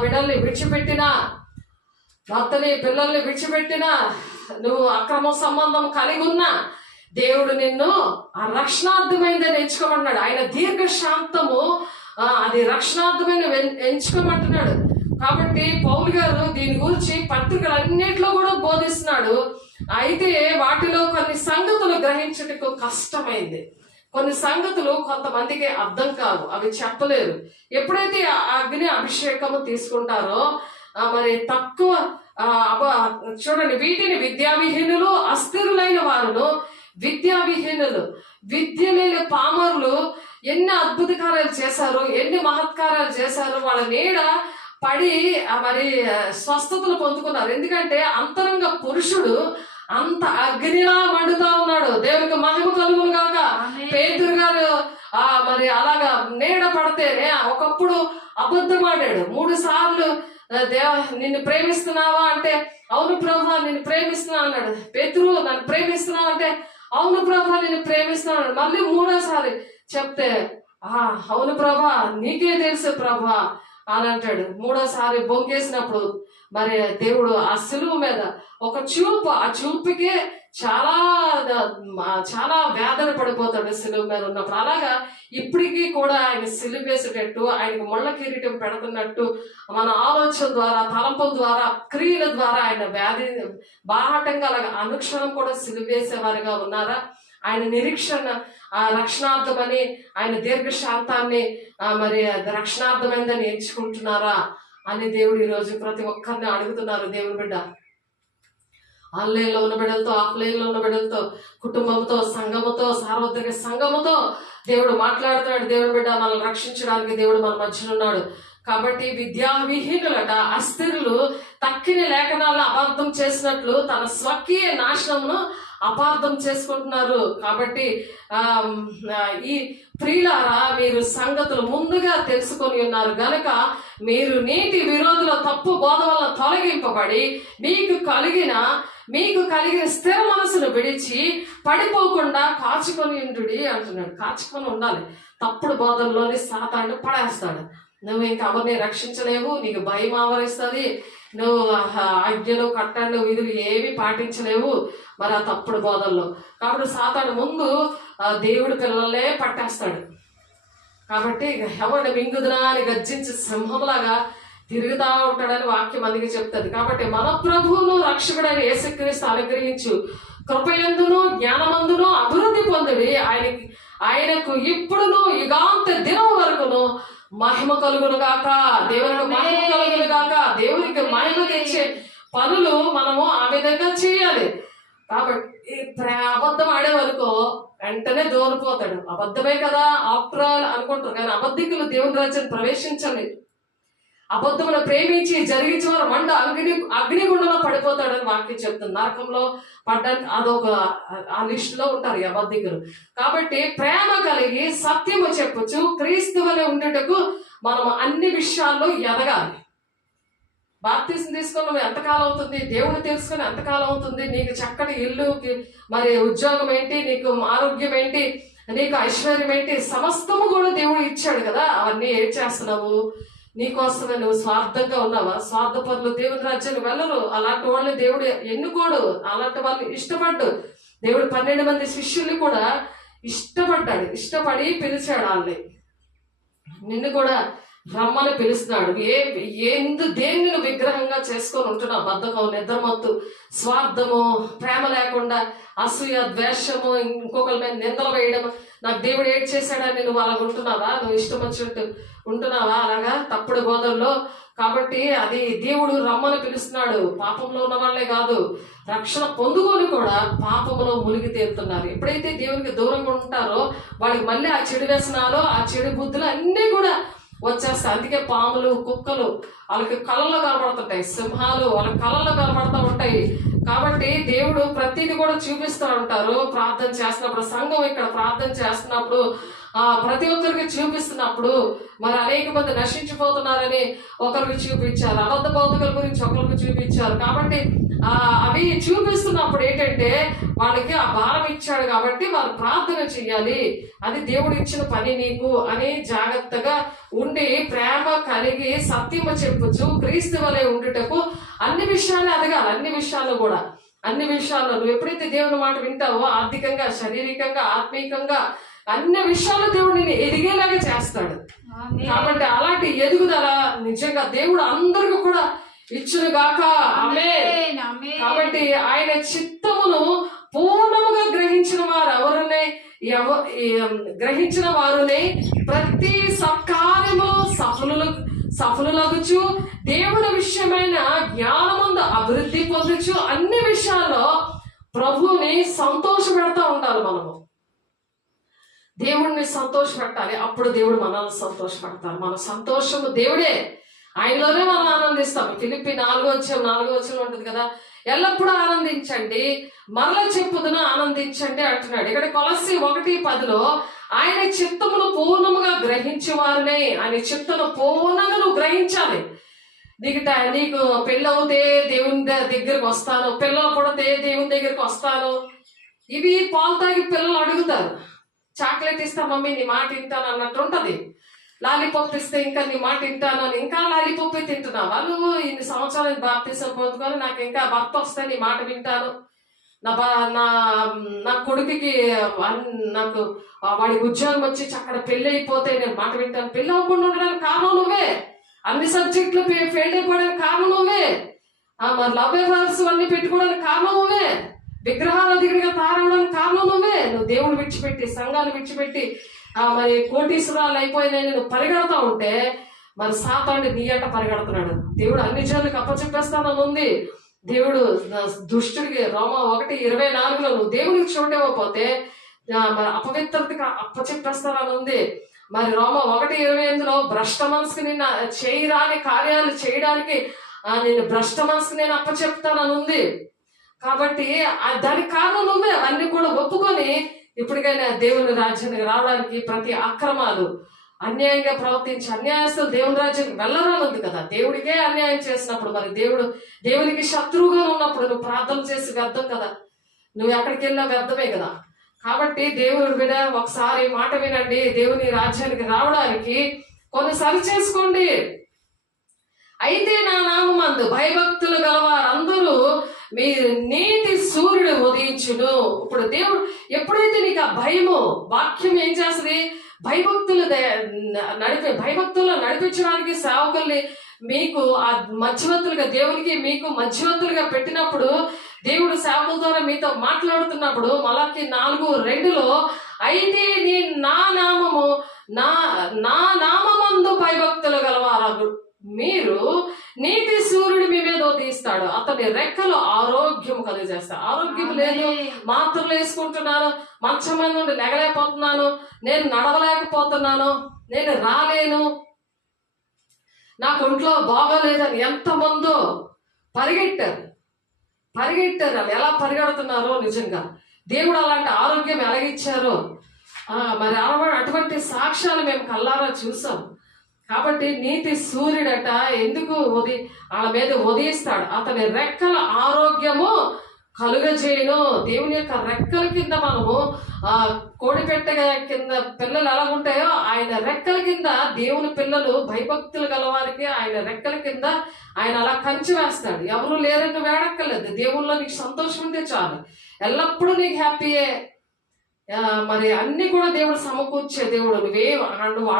బిడ్డల్ని విడిచిపెట్టినా, భర్తని పిల్లల్ని విడిచిపెట్టినా, నువ్వు అక్రమ సంబంధం కలిగి ఉన్నా, దేవుడు నిన్ను ఆ రక్షణార్థమైందని ఎంచుకోమన్నాడు. ఆయన దీర్ఘశాంతము అది రక్షణార్థమైన ఎంచుకోమంటున్నాడు. కాబట్టి పౌలు గారు దీని గురించి పత్రికలన్నింటిలో కూడా బోధిస్తున్నాడు. అయితే వాటిలో కొన్ని సంగతులు గ్రహించుటకు కష్టమైంది. కొన్ని సంగతులు కొంతమందికి అర్థం కావు, అవి చెప్పలేరు. ఎప్పుడైతే అగ్ని అభిషేకము తీసుకుంటారో మరి తక్కువ చూడండి, వీటిని విద్యావిహీనులు, అస్థిరులైన వారును, విద్యావిహీనులు, విద్య లేని పామరులు ఎన్ని అద్భుత కార్యాలు చేశారు, ఎన్ని మహత్కార్యాలు చేశారు, వాళ్ళ నీడ పడి మరి స్వస్థతలు పొందుకున్నారు. ఎందుకంటే అంతరంగ పురుషుడు అంత అగ్నిలా మండుతా ఉన్నాడు. దేవునికి మహిమ కలుగును గాక. పేతురు గారు మరి అలాగా నీడ పడితేనే ఒకప్పుడు అబద్ధమాడాడు 3 సార్లు. నిన్ను ప్రేమిస్తున్నావా అంటే అవును ప్రభా నిన్ను ప్రేమిస్తున్నా అన్నాడు. పేతురు నన్ను ప్రేమిస్తున్నావు అంటే అవును ప్రభా నిన్ను ప్రేమిస్తున్నాడు. మళ్ళీ 3వసారి చెప్తే అవును ప్రభా నీకే తెలుసు ప్రభా అని అంటాడు. 3వసారి బొంకేసినప్పుడు మరి దేవుడు ఆ సిలువ మీద ఒక చూపు, ఆ చూపుకే చాలా చాలా వేదన పడిపోతాడు సిలువ మీద ఉన్నప్పుడు. అలాగా ఇప్పటికీ కూడా ఆయన సిలువ వేసేటట్టు, ఆయనకు ముళ్ళ కిరీటం పెడుతున్నట్టు మన ఆలోచన ద్వారా, తలంపుల ద్వారా, క్రియల ద్వారా ఆయన బాహాటంగా అలాగా అనుక్షణం కూడా సిలువ వేసేవారుగా ఉన్నారా? ఆయన నిరీక్షణ రక్షణార్థమని, ఆయన దీర్ఘశాంతాన్ని మరి రక్షణార్థమైందని ఎంచుకుంటున్నారా అని దేవుడు ఈరోజు ప్రతి ఒక్కరిని అడుగుతున్నారు. దేవుని బిడ్డ ఆన్లైన్లో ఉన్న బిడ్డలతో, ఆఫ్లైన్లో ఉన్న బిడ్డలతో, కుటుంబంతో, సంఘముతో, సార్వత్రిక సంఘముతో దేవుడు మాట్లాడుతున్నాడు. దేవుని బిడ్డ మనల్ని రక్షించడానికి దేవుడు మన మధ్యన ఉన్నాడు. కాబట్టి విద్యావిహీనులట, అస్థిరులు తక్కిన లేఖనాలను అపార్థం చేసినట్లు తన స్వకీయ నాశనమును అపార్థం చేసుకుంటున్నారు. కాబట్టి ఈ ప్రియులారా, మీరు సంగతులు ముందుగా తెలుసుకొని ఉన్నారు గనక మీరు నీటి విరోధుల తప్పు బోధ వల్ల తొలగింపబడి మీకు కలిగిన స్థిర మనసును విడిచి పడిపోకుండా కాచుకొని ఉండుడి అంటున్నాడు. కాచుకొని ఉండాలి. తప్పుడు బోధల్లోని సాతాను పడేస్తాడు. నువ్వు ఇంకా ఎవరిని రక్షించలేవు, నీకు భయం ఆవరిస్తుంది, నువ్వు ఆజ్ఞలు, కట్టండు, విధులు ఏవి పాటించలేవు మరి ఆ తప్పుడు బోధల్లో. కాబట్టి సాతాను ముందు దేవుడి పిల్లలే పట్టేస్తాడు. కాబట్టి ఎవరిని మింగుదునా అని గర్జించి సింహంలాగా తిరుగుతా ఉంటాడని వాక్యం అందుకే చెప్తుంది. కాబట్టి మన ప్రభువును రక్షకుడైన యేసుక్రీస్తు అనుగ్రహించు కృపయందును జ్ఞానమందును అభివృద్ధి పొందుడి. ఆయనకు ఇప్పుడును యుగాంత దినం వరకును మహిమ కలుగును గాక. దేవునికి మహిమ కలుగును గాక. దేవునికి మహిమ తెచ్చే పనులు మనము ఆ విధంగా చేయాలి. కాబట్టి అబద్ధం ఆడేవనుకో వెంటనే దూరిపోతాడు. అబద్ధమే కదా ఆఫ్టర్ ఆల్ అనుకుంటారు, కానీ అబద్ధికులు దేవుని రాజ్యాన్ని ప్రవేశించలేదు. అబద్ధమును ప్రేమించి జరిగించే వారు మండ అగ్నిగుండంలో పడిపోతాడని వాక్యం చెప్తుంది. నరకంలో పడ్డానికి అదొక ఆ లిస్టులో ఉంటారు ఈ అబద్ధికులు. కాబట్టి ప్రేమ కలిగి సత్యము చెప్పొచ్చు క్రీస్తు వలె ఉండేటకు మనం అన్ని విషయాల్లో ఎదగాలి. బాప్తిసం తీసుకుని ఎంతకాలం అవుతుంది, దేవుడు తెలుసుకుని ఎంతకాలం అవుతుంది, నీకు చక్కటి ఇల్లు, మరి ఉద్యోగం ఏంటి, నీకు ఆరోగ్యం ఏంటి, నీకు ఐశ్వర్యం ఏంటి, సమస్తము కూడా దేవుడు ఇచ్చాడు కదా. అవన్నీ ఏం చేస్తున్నావు? నీకోసమే నువ్వు స్వార్థంగా ఉన్నావా? స్వార్థ పనులు దేవుని రాజ్యానికి వెళ్ళరు. అలాంటి వాళ్ళని దేవుడు ఎన్నుకోడు, అలాంటి వాళ్ళు ఇష్టపడ్డు. దేవుడు 12 మంది శిష్యుల్ని కూడా ఇష్టపడి పిలిచాడు. వాళ్ళని నిన్ను కూడా రమ్మని పిలుస్తున్నాడు. దేన్ని నువ్వు విగ్రహంగా చేసుకొని ఉంటున్నావు? బద్ధకం, నిద్రమత్తు, స్వార్థము, ప్రేమ లేకుండా, అసూయ, ద్వేషము, ఇంకొకరి మీద నిందలు వేయడం, నాకు దేవుడు ఏడ్ చేశాడని నువ్వు అలాగ ఉంటున్నావా? నువ్వు ఇష్టం వచ్చినట్టు ఉంటున్నావా అలాగా తప్పుడు బోధల్లో? కాబట్టి అది దేవుడు రమ్మని పిలుస్తున్నాడు. పాపంలో ఉన్న వాళ్ళే కాదు, రక్షణ పొందుకొని కూడా పాపంలో మునిగి తేలుతున్నారు. ఎప్పుడైతే దేవునికి దూరంగా ఉంటారో వాళ్ళకి మళ్ళీ ఆ చెడు వ్యసనాలు, ఆ చెడు బుద్ధులు అన్నీ కూడా వచ్చేస్తాయి. అందుకే పాములు, కుక్కలు వాళ్ళకి కళ్ళల్లో కనబడుతుంటాయి, సింహాలు వాళ్ళకి కళ్ళల్లో కనబడుతూ ఉంటాయి. కాబట్టి దేవుడు ప్రతిదీ కూడా చూపిస్తూ ఉంటారు. ప్రార్థన చేస్తున్నప్పుడు, సంఘం ఇక్కడ ప్రార్థన చేస్తున్నప్పుడు ప్రతి ఒక్కరికి చూపిస్తున్నప్పుడు, మరి అనేక మంది నశించిపోతున్నారని ఒకరికి చూపించారు, అబద్ధ బోధకుల గురించి ఒకరికి చూపించారు. కాబట్టి అవి చూపిస్తున్నప్పుడు ఏంటంటే వాళ్ళకి ఆ భారం ఇచ్చాడు కాబట్టి వాళ్ళు ప్రార్థన చెయ్యాలి. అది దేవుడు ఇచ్చిన పని నీకు అని జాగ్రత్తగా ఉండి ప్రేమ కలిగి సత్యము చెప్పొచ్చు క్రీస్తు వలె ఉండుటకు అన్ని విషయాలు ఎదగాలి. అన్ని విషయాల్లో కూడా, అన్ని విషయాల్లో నువ్వు ఎప్పుడైతే దేవుని మాట వింటావో ఆర్థికంగా, శారీరకంగా, ఆత్మీయంగా అన్ని విషయాలు దేవుడు నిన్ను ఎదిగేలాగా చేస్తాడు. కాబట్టి అలాంటి ఎదుగుదల నిజంగా దేవుడు అందరికీ కూడా ఇచ్చును గాక. ఆమేన్. కాబట్టి ఆయన చిత్తమును పూర్ణముగా గ్రహించిన వారునే ప్రతి సత్కార్యములో సఫలులగుచు దేవుని విషయమైన జ్ఞానమందు అభివృద్ధి పొందొచ్చు. అన్ని విషయాల్లో ప్రభువుని సంతోష పెడతా ఉండాలి. మనము దేవుడిని సంతోష పెట్టాలి, అప్పుడు దేవుడు మనల్ని సంతోషపెడతారు. మన సంతోషము దేవుడే, ఆయనలోనే మనం ఆనందిస్తాం. ఫిలిప్పి 4:4 ఉంటుంది కదా, ఎల్లప్పుడూ ఆనందించండి, మరలా చెప్పుదును ఆనందించండి అంటున్నాడు. ఇక్కడ కొలస్సీ 1:10 ఆయన చిత్తమును పూర్ణముగా గ్రహించేవారునే, ఆయన చిత్తను పూర్ణంగా నువ్వు గ్రహించాలి. నీకు పెళ్ళవుతే దేవుని దగ్గరకు వస్తాను, పిల్లలు పుడితే దేవుని దగ్గరికి వస్తాను, ఇవి పాలు తాగి పిల్లలు అడుగుతారు. చాక్లెట్ ఇస్తా మమ్మీ నీ మాట వింటాను అన్నట్టు ఉంటది. లాలీపాప్ ఇస్తే ఇంకా నీ మాట వింటాను అని ఇంకా లాలీపాప్ తింటున్నావా? నువ్వు ఇన్ని సంవత్సరాలు బాప్తిసం పొందుకొని నాకు ఇంకా భర్త వస్తే నీ మాట వింటాను, నా కొడుకుకి నాకు వాడికి ఉద్యోగం వచ్చి అక్కడ పెళ్లి అయిపోతే నేను మాట వింటాను. పెళ్లి అవ్వకుండా ఉండడానికి కారణం నువ్వే, అన్ని సబ్జెక్టులు ఫెయిల్ అయిపోవడానికి కారణం నువ్వే, మరి లవ్ అఫైర్స్ అన్ని పెట్టుకోవడానికి కారణం నువ్వే, విగ్రహాల దగ్గరగా తయారవడానికి కారణం నువ్వే. నువ్వు దేవుడు విడిచిపెట్టి, సంఘాన్ని విడిచిపెట్టి మరి కోటీశ్వరాలు అయిపోయినాయని నువ్వు పరిగెడతా ఉంటే మరి సాతానుడు నీ అంట పరిగెడుతున్నాడు. దేవుడు అన్ని జనులకు అప్పచెప్పేస్తానని ఉంది. దేవుడు దుష్టుడికి రోమా 1:24 నువ్వు దేవునికి చోటివ్వకపోతే మరి అపవిత్రతకి అప్పచెప్పేస్తానని ఉంది. మరి రోమా 1:28 భ్రష్ట మనసుకు నిన్న చేయరాని కార్యాలు చేయడానికి నేను భ్రష్ట మనసుకు నేను అప్పచెప్తానని ఉంది. కాబట్టి దానికి కారణం నువ్వే. అన్ని కూడా ఒప్పుకొని ఇప్పటికైనా దేవుని రాజ్యానికి రావడానికి ప్రతి అక్రమాలు, అన్యాయంగా ప్రవర్తించి అన్యాయస్తులు దేవుని రాజ్యానికి వెళ్ళరానుంది కదా. దేవుడికే అన్యాయం చేసినప్పుడు మరి దేవునికి శత్రువుగా ఉన్నప్పుడు నువ్వు ప్రార్థన చేసి వ్యర్థం కదా, నువ్వు ఎక్కడికి వెళ్ళినా వ్యర్థమే కదా. కాబట్టి దేవుని బిడ్డ ఒకసారి మాట వినండి. దేవుని రాజ్యానికి రావడానికి కొన్ని సరి చేసుకోండి. అయితే నా నామమందు భయభక్తులు గలవారందరూ మీ నీతి సూర్యుడు ఉదయించును. ఇప్పుడు దేవుడు ఎప్పుడైతే నీకు ఆ భయము, వాక్యం ఏం చేస్తుంది, భయభక్తులు నడిపించడానికి సేవకుల్ని మీకు ఆ మధ్యవర్తులుగా, దేవునికి మీకు మధ్యవర్తులుగా పెట్టినప్పుడు, దేవుడు సేవకుల ద్వారా మీతో మాట్లాడుతున్నప్పుడు మలాకి 4:2 అయితే నా నామమందు భయభక్తులు గలవారు మీరు నీతి సూర్యుడు మీ మీద ఉదయిస్తాడు, అతని రెక్కలు ఆరోగ్యం కలుగజేస్తాడు. ఆరోగ్యం లేదు, మాత్రలు వేసుకుంటున్నాను, మంచం మీద నుండి లెగలేకపోతున్నాను, నేను నడవలేకపోతున్నాను, నేను రాలేను, నాకు ఒంట్లో బాగోలేదని ఎంతమందో పరిగెట్టారు. వాళ్ళు ఎలా పరిగెడుతున్నారో నిజంగా దేవుడు అలాంటి ఆరోగ్యం ఎలాగిచ్చారో మరి అటువంటి సాక్ష్యాలు మేము కల్లారా చూసాం. కాబట్టి నీతి సూర్యుడట ఎందుకు వాళ్ళ మీద ఉదయిస్తాడు, అతని రెక్కల ఆరోగ్యము కలుగజేయను. దేవుని యొక్క రెక్కల కింద మనము కోడిపెట్ట కింద పిల్లలు ఎలాగుంటాయో ఆయన రెక్కల కింద దేవుని పిల్లలు భయభక్తులు గలవారికి ఆయన రెక్కల కింద ఆయన అలా కంచి వేస్తాడు. ఎవరు లేరని వేడక్కర్లేదు, దేవుల్లో నీకు సంతోషం ఉంటే చాలు, ఎల్లప్పుడూ నీకు హ్యాపీయే. మరి అన్ని కూడా దేవుడు సమకూర్చే దేవుడు. నువ్వు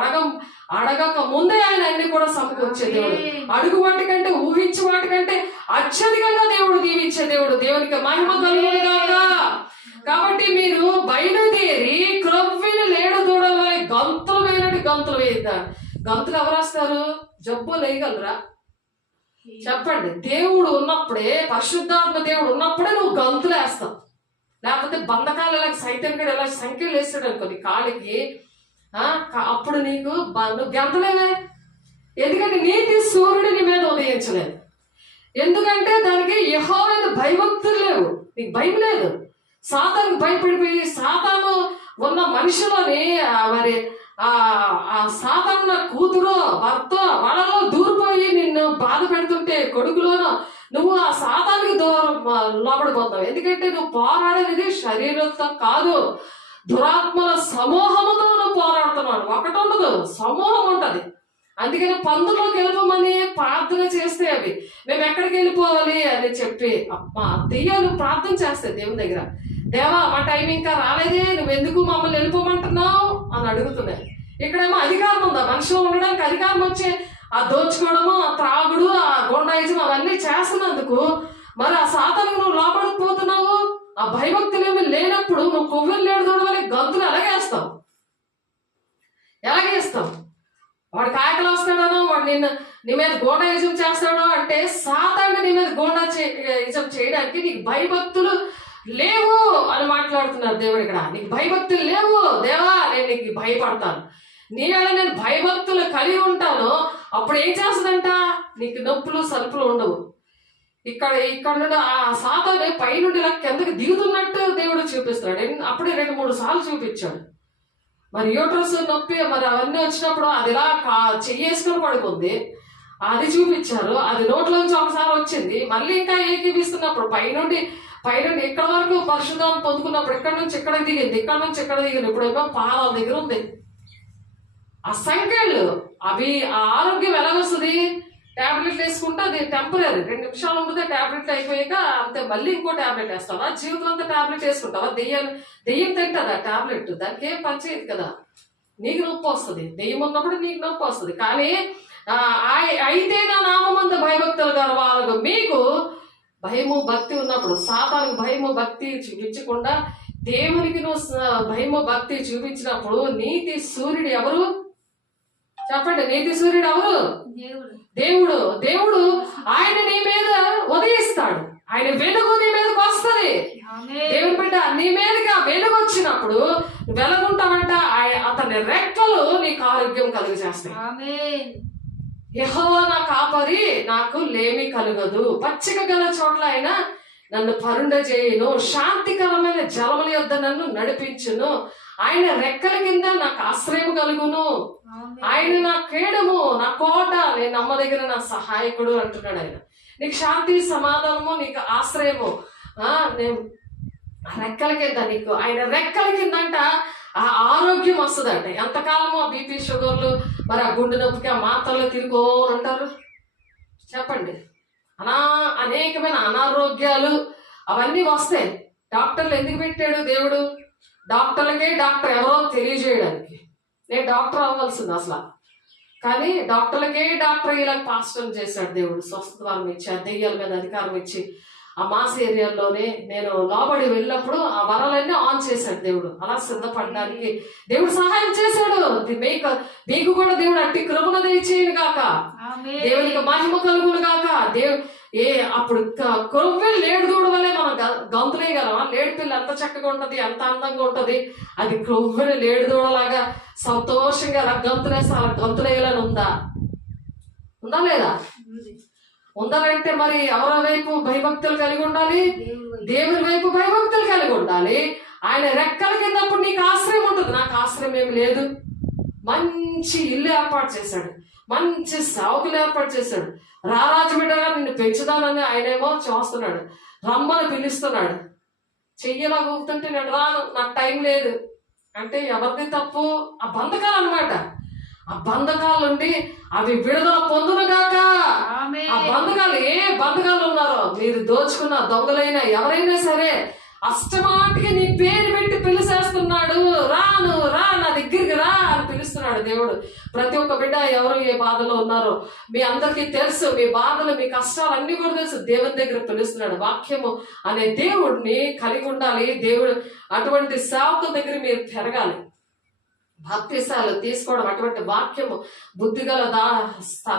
అడగక ముందే ఆయన అన్ని కూడా సమకూర్చే దేవుడు. అడుగు వాటికంటే ఊహించే వాటికంటే అత్యధికంగా దేవుడు దీవించే దేవుడు. దేవునికి మహిమ కలుగును గాక. కాబట్టి మీరు బయలుదేరి క్రొవ్విని లేడు దూడల వలె గంతులు వేయిద్దారు. గంతులు ఎవరు వస్తారు? జబ్బు లేయగలరా? చెప్పండి. దేవుడు ఉన్నప్పుడే, పరిశుద్ధాత్మ దేవుడు ఉన్నప్పుడే నువ్వు గంతులు వేస్తావు. లేకపోతే బంధకాలు ఇలా సైతం కూడా ఇలా సంఖ్యలు వేస్తాడు అనుకో నీ కాళ్ళకి, అప్పుడు నువ్వు గంతలేవే. ఎందుకంటే నీతి సూర్యుడు నీ మీద ఉదయించలేదు. ఎందుకంటే దానికి యెహోవా భయభక్తులు లేవు, నీకు భయం లేదు. సాతానుకు భయపడిపోయి సాతాను ఉన్న మనిషిలోని మరి ఆ సాతాను కూతురు భర్త వాళ్ళలో దూరిపోయి నిన్ను బాధ పెడుతుంటే కొడుకులోనో నువ్వు ఆ సాతానికి లోపడిపోతావు. ఎందుకంటే నువ్వు పోరాడేది శరీరంతో కాదు, దురాత్మల సమూహముతో నువ్వు పోరాడుతున్నావు. ఒకటి ఉండదు, సమూహం ఉంటది. అందుకని పందులోకి వెళ్ళిపోమని ప్రార్థన చేస్తే అవి మేము ఎక్కడికి వెళ్ళిపోవాలి అని చెప్పి దెయ్యాలు ప్రార్థన చేస్తాయి దేవుని దగ్గర. దేవా మా టైం ఇంకా రాలేదే, నువ్వెందుకు మమ్మల్ని వెళ్ళిపోమంటున్నావు అని అడుగుతున్నాయి. ఇక్కడేమో అధికారం ఉందా? మనిషిలో ఉండడానికి అధికారం వచ్చే ఆ దోచుకోవడము, ఆ త్రాగుడు, ఆ గోండాయిజం అవన్నీ చేస్తున్నందుకు మరి ఆ సాతానికి నువ్వు లోపడిపోతున్నావు. ఆ భయభక్తులు ఏమి లేనప్పుడు నువ్వు కొవ్వులు లేడు దూడవని గంతులు ఎలాగేస్తావు? వాడు కాయకలు వస్తాడనో, వాడు నీ మీద గోండాయిజం చేస్తాడో అంటే సాతాన్ని నీ మీద గోండాయిజం చేయడానికి నీకు భయభక్తులు లేవు అని మాట్లాడుతున్నారు దేవుడు ఇక్కడ. నీకు భయభక్తులు లేవు, దేవా నేను నీకు భయపడతాను. నీవేళ నేను భయభక్తులు కలిగి ఉంటాను, అప్పుడు ఏం చేస్తుందంట? నీకు నొప్పులు సలుపులు ఉండవు. ఇక్కడ నుండి ఆ సాతాను పైనుండి ఇలా కిందకి దిగుతున్నట్టు దేవుడు చూపిస్తున్నాడు. అప్పుడే 2-3 సార్లు చూపించాడు. మరి యూట్రస్ నొప్పి మరి అవన్నీ వచ్చినప్పుడు అది ఇలా చెయ్యేసుకొని పడుకుంది, అది చూపించారు. అది నోట్లోంచి ఒకసారి వచ్చింది, మళ్ళీ ఇంకా ఏకీపిస్తున్నప్పుడు పైనుండి ఇక్కడ వరకు పరిశుద్ధాన్ని పొందుకున్నప్పుడు ఇక్కడ నుంచి ఇక్కడికి దిగింది, ఇక్కడ నుంచి ఇక్కడ దిగింది. ఇప్పుడేమో పాదాల దగ్గర ఉంది. ఆ సంఖ్యలు అవి ఆ ఆరోగ్యం ఎలాగొస్తుంది? ట్యాబ్లెట్లు వేసుకుంటే అది టెంపరీ, 2 నిమిషాలు ఉంటుంది, ట్యాబ్లెట్లు అయిపోయాక అంతే మళ్ళీ ఇంకో ట్యాబ్లెట్ వేస్తావా? జీవితం అంతా ట్యాబ్లెట్ వేసుకుంటావా? దెయ్యం తింటుందా ట్యాబ్లెట్? దానికి ఏం పనిచేయదు కదా. నీకు నొప్పి వస్తుంది, దెయ్యం ఉన్నప్పుడు నీకు నొప్పి వస్తుంది. కానీ అయితే నా నామందు భయభక్తులు గలవారు, మీకు భయము భక్తి ఉన్నప్పుడు సాతానికి భయము భక్తి చూపించకుండా దేవునికి నువ్వు భయము భక్తి చూపించినప్పుడు నీతి సూర్యుడు ఎవరు? చెప్పండి. నీతి సూర్యుడు ఎవరు? దేవుడు. దేవుడు ఆయన నీ మీద ఉదయిస్తాడు, ఆయన వెలుగు నీ మీదకి వస్తుంది. దేవుని బిడ్డ నీ మీదకి ఆ వెలుగు వచ్చినప్పుడు వెలుగుంటామంట. అతని రెక్కలు నీకు ఆరోగ్యం కలుగజేస్తాయి. యెహోవా నా కాపరి, నాకు లేమి కలుగదు. పచ్చిక గల చోట్ల ఆయన నన్ను పరుండజేయును, శాంతికరమైన జలముల యొద్ద నన్ను నడిపించును. ఆయన రెక్కల కింద నాకు ఆశ్రయం కలుగును. ఆయన నా కేడము, నా కోట, నేను నమ్మదగిన నా సహాయకుడు అంటున్నాడు ఆయన. నీకు శాంతి సమాధానము, నీకు ఆశ్రయము నేను రెక్కల కింద, నీకు ఆయన రెక్కల కింద అంట ఆ ఆరోగ్యం వస్తుందంట. ఎంతకాలము ఆ బీపీ షుగర్లు మరి ఆ గుండె నొప్పికి ఆ మాత్రలు తిరుగుని ఉంటారు. చెప్పండి. అనేకమైన అనారోగ్యాలు అవన్నీ వస్తాయి. డాక్టర్లు ఎందుకు పెట్టాడు దేవుడు? డాక్టర్లకే డాక్టర్ ఎవరో తెలియజేయడానికి. నేను డాక్టర్ అవ్వాల్సింది అసలు, కానీ డాక్టర్లకే డాక్టర్ ఇలా పాస్టర్ చేశాడు దేవుడు. స్వస్థత వరం ఇచ్చి, ఆ దెయ్యాల మీద అధికారం ఇచ్చి, ఆ మాస్ ఏరియాలోనే నేను లోబడి వెళ్ళినప్పుడు ఆ వరాలన్నీ ఆన్ చేశాడు దేవుడు. అలా సిద్ధపడడానికి దేవుడు సహాయం చేశాడు. మీకు కూడా దేవుడు అట్టి కృపను దయచేయను గాక. దేవునికి మహిమ కలుగును గాక. అప్పుడు కొవ్వె లేడు దూడ వల్లే మనం గంతులేయగలమా? లేడి పిల్ల ఎంత చక్కగా ఉంటది, ఎంత అందంగా ఉంటది. అది కొవ్వెని లేడు దూడలాగా సంతోషంగా అలా గంతులేస్తే అలా గంతులేయాలని ఉందా లేదా? ఉండాలంటే మరి ఎవరి వైపు భయభక్తులు కలిగి ఉండాలి? దేవుని వైపు భయభక్తులు కలిగి ఉండాలి. ఆయన రెక్కల కిందప్పుడు నీకు ఆశ్రయం ఉంటుంది. నాకు ఆశ్రయం ఏమి లేదు. మంచి ఇల్లు ఏర్పాటు చేశాడు, మంచి సావుకులు ఏర్పాటు చేశాడు. రారాజు బిడ్డగా నిన్ను పెంచుదానని ఆయనేమో చూస్తున్నాడు, రమ్మని పిలుస్తున్నాడు. చెయ్యలా ఊపుతుంటే నేను రాను, నాకు టైం లేదు అంటే ఎవరిది తప్పు? ఆ బంధకాలు అనమాట. ఆ బంధకాల నుండి అవి విడుదల పొందునుగాక. ఆ బంధకాలు ఏ బంధకాలు ఉన్నారో, మీరు దోచుకున్న దొంగలైనా ఎవరైనా సరే అష్టమాటికి నీ పేరు పెట్టి పిలిచేస్తున్నాడు. రాను రా, నా దగ్గరికి రా అని పిలుస్తున్నాడు దేవుడు. ప్రతి ఒక్క బిడ్డ ఎవరు ఏ బాధలో ఉన్నారో మీ అందరికీ తెలుసు. మీ బాధలు, మీ కష్టాలు అన్ని కూడా తెలుసు. దేవుని దగ్గర పిలుస్తున్నాడు. వాక్యము అనే దేవుడిని కలిగి ఉండాలి. దేవుడు అటువంటి సేవకుల దగ్గర మీరు పెరగాలి. బాప్తిసాలు తీసుకోవడం, అటువంటి వాక్యము బుద్ధిగల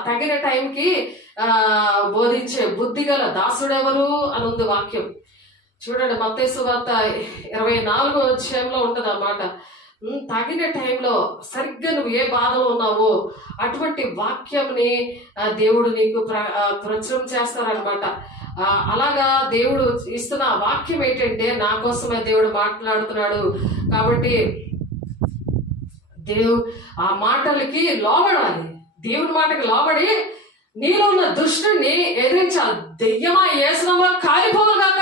తగిన టైంకి బోధించే బుద్ధిగల దాసుడెవరు అని ఉంది వాక్యం. చూడండి, మత్తయి సువార్త 24వ అధ్యాయంలో ఉంటది అన్నమాట. తగిన టైంలో సరిగ్గా నువ్వు ఏ బాధలో ఉన్నావో అటువంటి వాక్యంని దేవుడు నీకు ప్రచురం చేస్తారనమాట. అలాగా దేవుడు ఇస్తున్న వాక్యం ఏంటంటే నా కోసమే దేవుడు మాట్లాడుతున్నాడు. కాబట్టి ఆ మాటలకి లోబడాలి. దేవుని మాటకి లోబడి నీలో ఉన్న దుష్టుని ఎదిరించాలి. దెయ్యమా ఏసునమా కాలిపోగాక.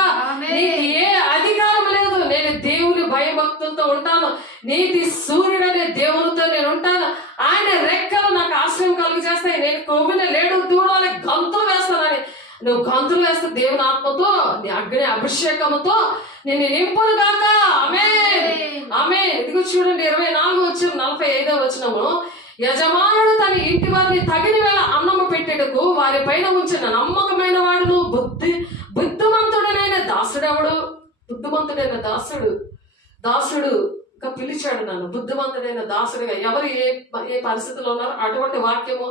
నీకు ఏ అధికారం లేదు. నేను దేవుని భయభక్తులతో ఉంటాను. నీతి సూర్యుడనే దేవునితో నేను ఉంటాను. ఆయన రెక్కలు నాకు ఆశ్రయం కలుగు చేస్తాయి. నేను కొమ్మిన లేడు దూడాలి గంతులు వేస్తానని నువ్వు గంతులు వేస్తే దేవుని ఆత్మతో నీ అగ్ని అభిషేకముతో నేను నింపును గాక. ఆమె ఇదిగో చూడండి 24 వచ్చిన 45వ వచనము. యజమానుడు తన ఇంటి వారిని తగిన వేళ అన్నము పెట్టేటకు వారి పైన ఉంచిన నమ్మకమైన వాడును బుద్ధిమంతుడనైన దాసుడెవడు? బుద్ధిమంతుడైన దాసుడుగా పిలిచాడు నన్ను. బుద్ధిమంతుడైన దాసుడుగా ఎవరు ఏ పరిస్థితిలో ఉన్నారో అటువంటి వాక్యము,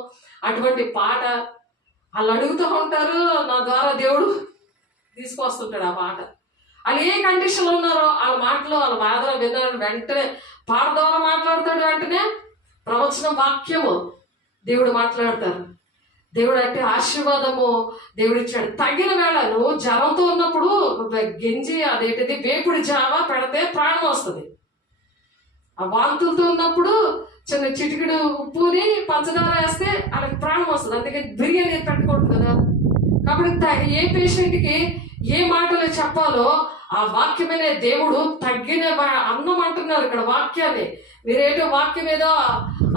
అటువంటి పాట వాళ్ళు అడుగుతూ ఉంటారు. నా ద్వారా దేవుడు తీసుకొస్తుంటాడు ఆ పాట. వాళ్ళు ఏ కండిషన్లో ఉన్నారో వాళ్ళ మాటలు, వాళ్ళ బాధలు విన్నారని వెంటనే పాట ద్వారా మాట్లాడతాడు. వెంటనే ప్రవచన వాక్యము దేవుడు మాట్లాడతారు. దేవుడు అంటే ఆశీర్వాదము దేవుడు ఇచ్చాడు. తగిన వేళ నువ్వు జ్వరంతో ఉన్నప్పుడు గింజి అదేంటిది వేపుడి జావా పెడితే ప్రాణం వస్తుంది. ఆ వాంతులతో ఉన్నప్పుడు చిన్న చిటికెడు ఉప్పుని పంచదార వేస్తే వాళ్ళకి ప్రాణం వస్తుంది. అందుకే బిర్యానీ పెట్టకూడదు కదా. కాబట్టి ఏ పేషెంట్కి ఏ మాటలు చెప్పాలో ఆ వాక్యమనే దేవుడు తగ్గిన అన్నం అంటున్నారు ఇక్కడ వాక్యాన్ని. మీరేటో వాక్యం ఏదో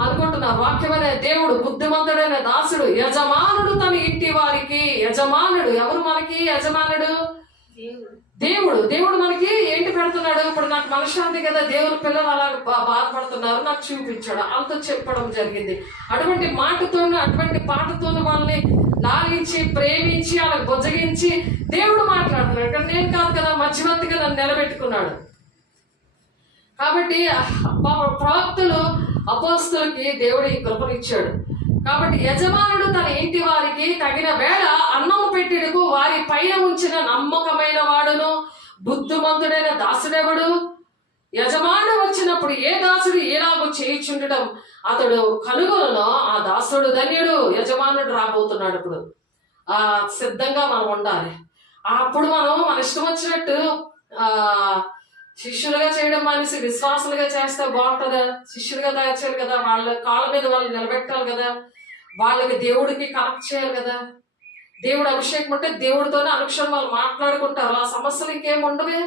అనుకుంటున్నారు. వాక్యమనే దేవుడు బుద్ధిమంతుడైన దాసుడు, యజమానుడు తన ఇంటి వారికి. యజమానుడు ఎవరు? మనకి యజమానుడు దేవుడు మనకి ఏంటి పెడుతున్నాడు? ఇప్పుడు నాకు మనశ్శాంతి కదా, దేవుని పిల్లలు అలా బాధపడుతున్నారు, నాకు చూపించాడు, అంత చెప్పడం జరిగింది. అటువంటి మాటతోనూ అటువంటి పాటతోనూ వాళ్ళని లాలించి ప్రేమించి అలా బొజ్జగించి దేవుడు మాట్లాడుతున్నాడు. ఇక్కడ నేను కాదు కదా, మధ్యవర్తిగా నన్ను నిలబెట్టుకున్నాడు. కాబట్టి ప్రవక్తలు అపోస్తులకి దేవుడు ఈ కృపనిచ్చాడు. కాబట్టి యజమానుడు తన ఇంటి వారికి తగిన వేళ అన్నము పెట్టెడుకు వారి పైన ఉంచిన నమ్మకమైన వాడును బుద్ధిమంతుడైన దాసుడెవడు? యజమానుడు వచ్చినప్పుడు ఏ దాసుడు ఎలాగో చేయించుండటం అతడు కనుగొనో ఆ దాసుడు ధన్యుడు. యజమానుడు రాబోతున్నాడు. ఇప్పుడు సిద్ధంగా మనం ఉండాలి. అప్పుడు మనం మన ఇష్టం వచ్చినట్టు శిష్యులుగా చేయడం మానేసి విశ్వాసులుగా చేస్తే బాగుంటుందా? శిష్యులుగా తయారు చేయాలి కదా, వాళ్ళ కాళ్ళ మీద వాళ్ళు నిలబెట్టాలి కదా, వాళ్ళకి దేవుడికి కనెక్ట్ చేయాలి కదా. దేవుడు అభిషేకం అంటే దేవుడితోనే అనుక్షణం వాళ్ళు మాట్లాడుకుంటారు. ఆ సమస్యలు ఇంకేం ఉండవే.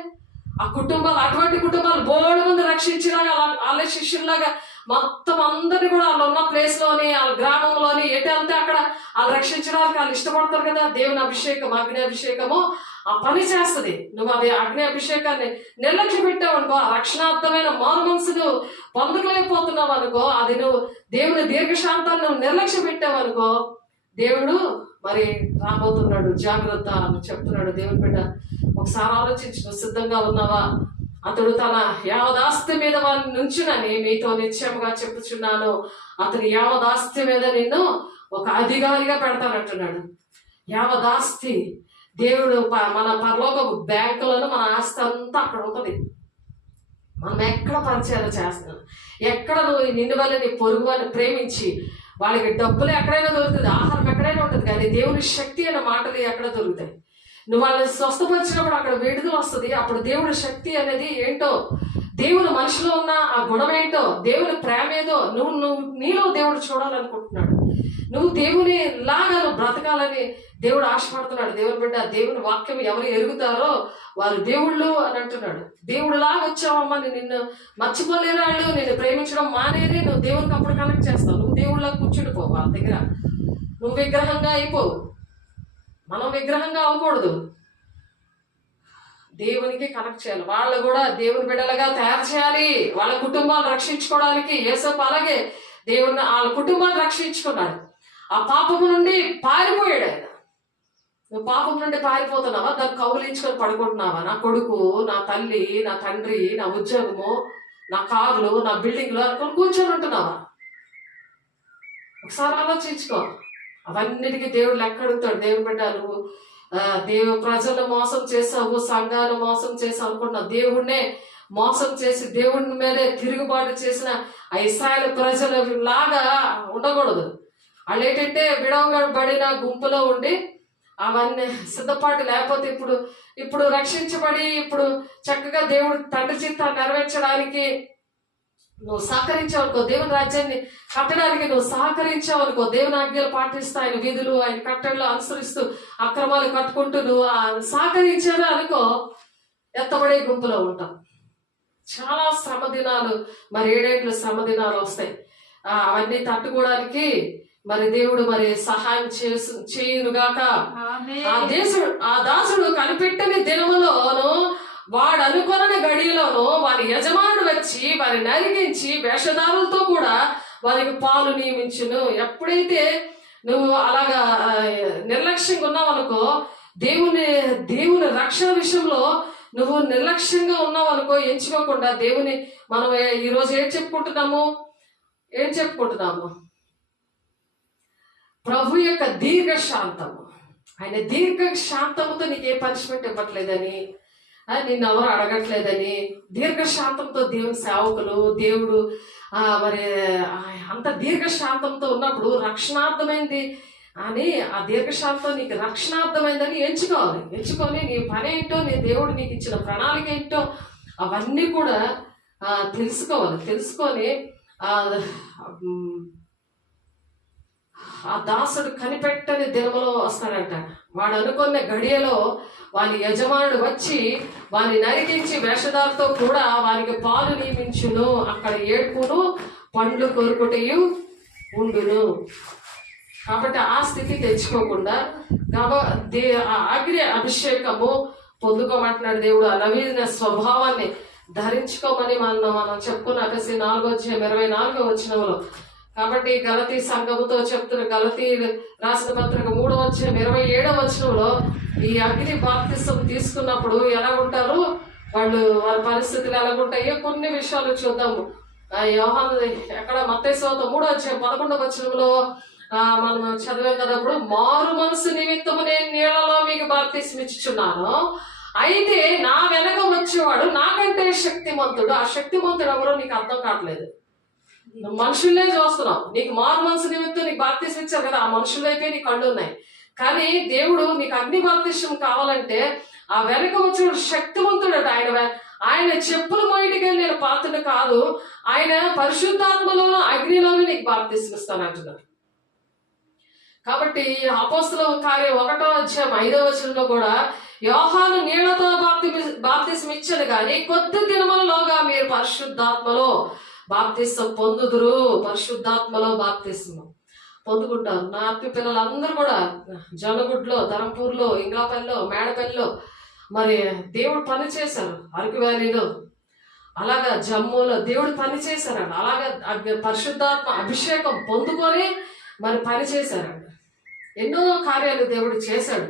ఆ కుటుంబాలు, అటువంటి కుటుంబాలు బోర్డు మంది రక్షించేలాగా వాళ్ళ శిష్యుల్లాగా మొత్తం అందరినీ కూడా వాళ్ళు ఉన్న ప్లేస్ లోని, వాళ్ళ గ్రామంలోని ఎటు వెళ్తే అక్కడ వాళ్ళు రక్షించడానికి వాళ్ళు ఇష్టపడతారు కదా. దేవుని అభిషేకం, అగ్ని అభిషేకము ఆ పని చేస్తుంది. నువ్వు అది అగ్ని అభిషేకాన్ని నిర్లక్ష్య పెట్టావు అనుకో, ఆ రక్షణార్థమైన మారు మనసును పొందలేకపోతున్నావు అనుకో, అది నువ్వు దేవుని దీర్ఘశాంతాన్ని నువ్వు నిర్లక్ష్య పెట్టావు అనుకో, దేవుడు మరి రాబోతున్నాడు, జాగ్రత్త అని చెప్తున్నాడు. దేవుని బిడ్డ ఒకసారి ఆలోచించు, నువ్వు సిద్ధంగా ఉన్నావా? అతడు తన యావదాస్తి మీద వారిని నుంచునని మీతో నిశ్చయముగా చెప్పుచున్నాను. అతని యావదాస్తి మీద నిన్ను ఒక అధికారిగా పెడతానంటున్నాడు. యావదాస్తి, దేవుడు మన పరలోక బ్యాంకులను మన ఆస్తి అంతా అక్కడ ఉంటుంది. మనం ఎక్కడ పరిచయాలు చేస్తున్నాం, ఎక్కడ నువ్వు నిన్ను వల్ల నీ పొరుగు వాళ్ళని ప్రేమించి వాళ్ళకి డబ్బులు ఎక్కడైనా దొరుకుతుంది, ఆహారం ఎక్కడైనా ఉంటుంది, కానీ దేవుని శక్తి అనే మాటలు ఎక్కడ దొరుకుతాయి. నువ్వు వాళ్ళని స్వస్థపరిచినప్పుడు అక్కడ విడుదల వస్తుంది. అప్పుడు దేవుడి శక్తి అనేది ఏంటో, దేవుని మనిషిలో ఉన్న ఆ గుణం ఏంటో, దేవుని ప్రేమ ఏదో నువ్వు నీలో దేవుడు చూడాలనుకుంటున్నాడు. నువ్వు దేవుని లాగా నువ్వు బ్రతకాలని దేవుడు ఆశపడుతున్నాడు. దేవుని బిడ్డ, దేవుని వాక్యం ఎవరు ఎరుగుతారో వారు దేవుళ్ళు అని అంటున్నాడు. దేవుడు లాగా వచ్చావమ్మా, నిన్ను మర్చిపోలేరు వాళ్ళు, నిన్ను ప్రేమించడం మానేది. నువ్వు దేవునికి అప్పుడు కనెక్ట్ చేస్తావు. నువ్వు దేవుళ్ళ కూర్చుండిపోవు వాళ్ళ దగ్గర, నువ్వు విగ్రహంగా అయిపోవు. మనం విగ్రహంగా అవ్వకూడదు, దేవునికి కనెక్ట్ చేయాలి. వాళ్ళు కూడా దేవుని బిడ్డలుగా తయారు చేయాలి, వాళ్ళ కుటుంబాలు రక్షించుకోవడానికి. యేసప్ప అలాగే దేవుని వాళ్ళ కుటుంబాన్ని రక్షించుకున్నాడు. ఆ పాపము నుండి పారిపోయాడు ఆయన. నువ్వు పాపం నుండి పారిపోతున్నావా? దాన్ని కౌలించుకొని పడుకుంటున్నావా? నా కొడుకు, నా తల్లి, నా తండ్రి, నా ఉద్యోగము, నా కార్లు, నా బిల్డింగ్లు అనుకొని కూర్చొని ఉంటున్నావా? ఒకసారి ఆలోచించుకో. అవన్నిటికీ దేవుడు లెక్క అడుగుతాడు. దేవుని బిడ్డ, నువ్వు ప్రజలను మోసం చేసావు, సంఘాలు మోసం చేసావు అనుకుంటున్నావు. దేవుడినే మోసం చేసి దేవుడి మీదే తిరుగుబాటు చేసిన ఆ ఇశ్రాయేలు ప్రజల లాగా ఉండకూడదు. వాళ్ళు ఏంటంటే విడవబడిన గుంపులో ఉండి అవన్నీ సిద్ధపాటు లేకపోతే ఇప్పుడు రక్షించబడి ఇప్పుడు చక్కగా దేవుడు తండ్రి చిత్తాన్ని నెరవేర్చడానికి నువ్వు సహకరించావనుకో, దేవుని రాజ్యాన్ని కట్టడానికి నువ్వు సహకరించావనుకో, దేవుని ఆజ్ఞలు పాటిస్తూ ఆయన విధులు ఆయన కట్టడలు అనుసరిస్తూ అక్రమాలు కట్టుకుంటూ నువ్వు సహకరించావు అనుకో, ఎత్తబడే గుంపులో ఉంటాం. చాలా శ్రమ దినాలు, మరి 7 ఏళ్ళు శ్రమ దినాలు వస్తాయి. అవన్నీ తట్టుకోవడానికి మరి దేవుడు మరి సహాయం చేయునుగాక. ఆ దాసుడు కనిపెట్టని దినములోను వాడు అనుకొనని గడియలోను వారి యజమానుడు వచ్చి వారి నరిగించి వేషధారులతో కూడా వారికి పాలు నియమించును. ఎప్పుడైతే నువ్వు అలాగా నిర్లక్ష్యంగా ఉన్నావు అనుకో, దేవుని రక్షణ విషయంలో నువ్వు నిర్లక్ష్యంగా ఉన్నావు అనుకో, ఎంచుకోకుండా దేవుని మనం ఈరోజు ఏం చెప్పుకుంటున్నాము? ప్రభు యొక్క దీర్ఘ శాంతము. ఆయన దీర్ఘ శాంతముతో నీకు ఏ పనిష్మెంట్ ఇవ్వట్లేదని, నిన్నెవరు అడగట్లేదని, దీర్ఘశాంతంతో దేవుని సేవకులు దేవుడు మరి అంత దీర్ఘశాంతంతో ఉన్నప్పుడు రక్షణార్థమైంది అని, ఆ దీర్ఘశాంతం నీకు రక్షణార్థమైందని ఎంచుకొని నీ పని ఏంటో, నీ దేవుడు నీకు ఇచ్చిన ప్రణాళిక ఏంటో అవన్నీ కూడా తెలుసుకొని ఆ దాసుడు కనిపెట్టని దినములో వస్తాడంట. వాడు అనుకున్న గడియలో వాని యజమానుడు వచ్చి వాని నరికించి వేషధారతో కూడా వారికి పాలు నియమించును. అక్కడ ఏడ్పును పండ్లు కొరుకుటయు ఉండును. కాబట్టి ఆ స్థితి తెచ్చుకోకుండా అగ్ని అభిషేకము పొందుకోమంటున్నాడు దేవుడు. ఆ నవీన స్వభావాన్ని ధరించుకోమని మనం చెప్పుకున్న ఎఫెసీ 4:24 కాబట్టి గలతీ సంఘముతో చెప్తున్న గలతీ రాసిన పత్రిక 3:27 ఈ అగ్ని బాప్తిసం తీసుకున్నప్పుడు ఎలా ఉంటారు వాళ్ళు, వారి పరిస్థితులు ఎలా ఉంటాయో కొన్ని విషయాలు చూద్దాము. యోహాను ఎక్కడ మత్తయి సువార్త 3:11 మనం చదివాం కదా. ఇప్పుడు మారు మనసు నిమిత్తము నేను నీళ్లలో మీకు బాప్తిసం ఇచ్చుచున్నాను, అయితే నా వెనక వచ్చేవాడు నాకంటే శక్తిమంతుడు. ఆ శక్తిమంతుడు ఎవరో నీకు అర్థం కావట్లేదు. నువ్వు మనుషుల్నే చూస్తున్నావు. నీకు మారు మనసు నిమిత్తం నీకు బాప్తిసం ఇచ్చారు కదా, ఆ మనుషుల వైపే నీ కళ్ళు ఉన్నాయి. కానీ దేవుడు నీకు అగ్ని బాప్తిసం కావాలంటే ఆ వెనక వచ్చేవాడు శక్తివంతుడట. ఆయన చెప్పుల మొయిటిగా నేను పాత్రను కాదు, ఆయన పరిశుద్ధాత్మలోను అగ్నిలోను నీకు బాప్తిసం ఇస్తానంటున్నారు. కాబట్టి అపోస్తలుల కార్యం 1:5 కూడా యోహాను నీళ్లతో బాప్తిసం ఇచ్చాడు కానీ కొద్ది దినములలోగా మీరు పరిశుద్ధాత్మలో బాప్తిసం పొందుదురు. పరిశుద్ధాత్మలో బాప్తిసం పొందుకుంటారు. నా ఆత్మీయ పిల్లలందరూ కూడా జనగుడ్లో, ధరంపూర్లో, ఇంగాపల్లిలో, మేడపల్లిలో మరి దేవుడు పని చేశారు. అరకు వ్యాలీలో, అలాగా జమ్మూలో దేవుడు పని చేశారండి. అలాగా పరిశుద్ధాత్మ అభిషేకం పొందుకొని మరి పని చేశారండి. ఎన్నో కార్యాలు దేవుడు చేశాడు.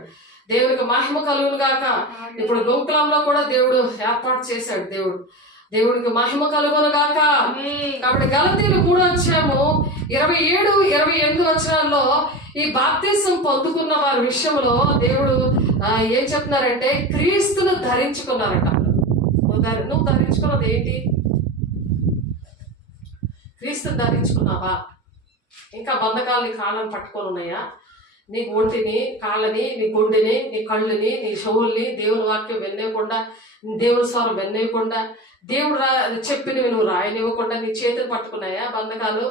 దేవునికి మహిమ కలుగును గాక. ఇప్పుడు గోకులంలో కూడా దేవుడు ఏర్పాటు చేశాడు. దేవుడికి మహిమ కలుగును గాక. కాబట్టి గలతీయులు 3:27-28 ఈ బాప్తిసం పొందుకున్న వారి విషయంలో దేవుడు ఏం చెప్తున్నారంటే క్రీస్తును ధరించుకున్నారట. నువ్వు ధరించుకున్నది ఏంటి? క్రీస్తుని ధరించుకున్నావా? ఇంకా బంధకాలని కాళ్ళని పట్టుకొని ఉన్నాయా? నీ ఒంటిని, కాళ్ళని, నీ గుండెని, నీ కళ్ళుని, నీ చెవుల్ని దేవుని వాక్యం వినేయకుండా, దేవుని స్వరం వినేయకుండా, దేవుడు చెప్పినవి నువ్వు రాయనివ్వకుండా నీ చేతులు పట్టుకున్నాయా బంధకాలు?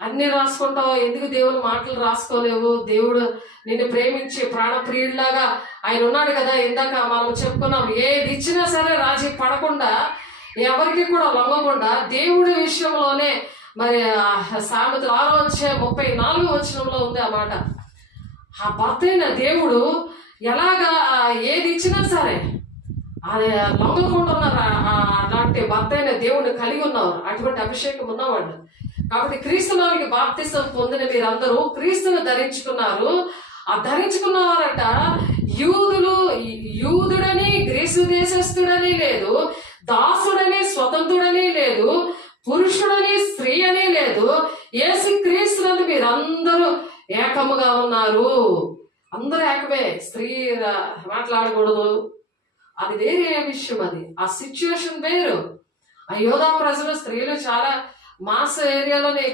అన్ని రాసుకుంటావు. ఎందుకు దేవుని మాటలు రాసుకోలేవు? దేవుడు నిన్ను ప్రేమించి ప్రాణప్రియుడిలాగా ఆయన ఉన్నాడు కదా. ఇందాక మనం చెప్పుకున్నాం, ఏది ఇచ్చినా సరే రాజీ పడకుండా, ఎవరికి కూడా లొంగకుండా దేవుడి విషయంలోనే. మరి సామెతలు 6:34 ఉంది ఆ మాట. ఆ భర్త అయిన దేవుడు ఎలాగా ఏది ఇచ్చినా సరే అది లొంగకుండా ఉన్నారు. అలాంటి భర్త అయిన దేవుడిని కలిగి ఉన్నవారు, అటువంటి అభిషేకం ఉన్నవాడు. కాబట్టి క్రీస్తులోనికి బాప్తిసం పొందిన మీరందరూ క్రీస్తును ధరించుకున్నారు. ఆ ధరించుకున్నవారట యూదుడని గ్రీసు దేశస్థుడని లేదు, దాసుడని స్వతంత్రుడని లేదు, పురుషుడని స్త్రీ అని లేదు, యేసుక్రీస్తునందు మీరందరూ ఏకముగా ఉన్నారు. అందరూ ఏకమే. స్త్రీ మాట్లాడకూడదు, అది వేరే విషయం. అది ఆ సిచ్యువేషన్ వేరు. ఆ యోధా ప్రజలు స్త్రీలు చాలా మాస్ ఏరియాలోనే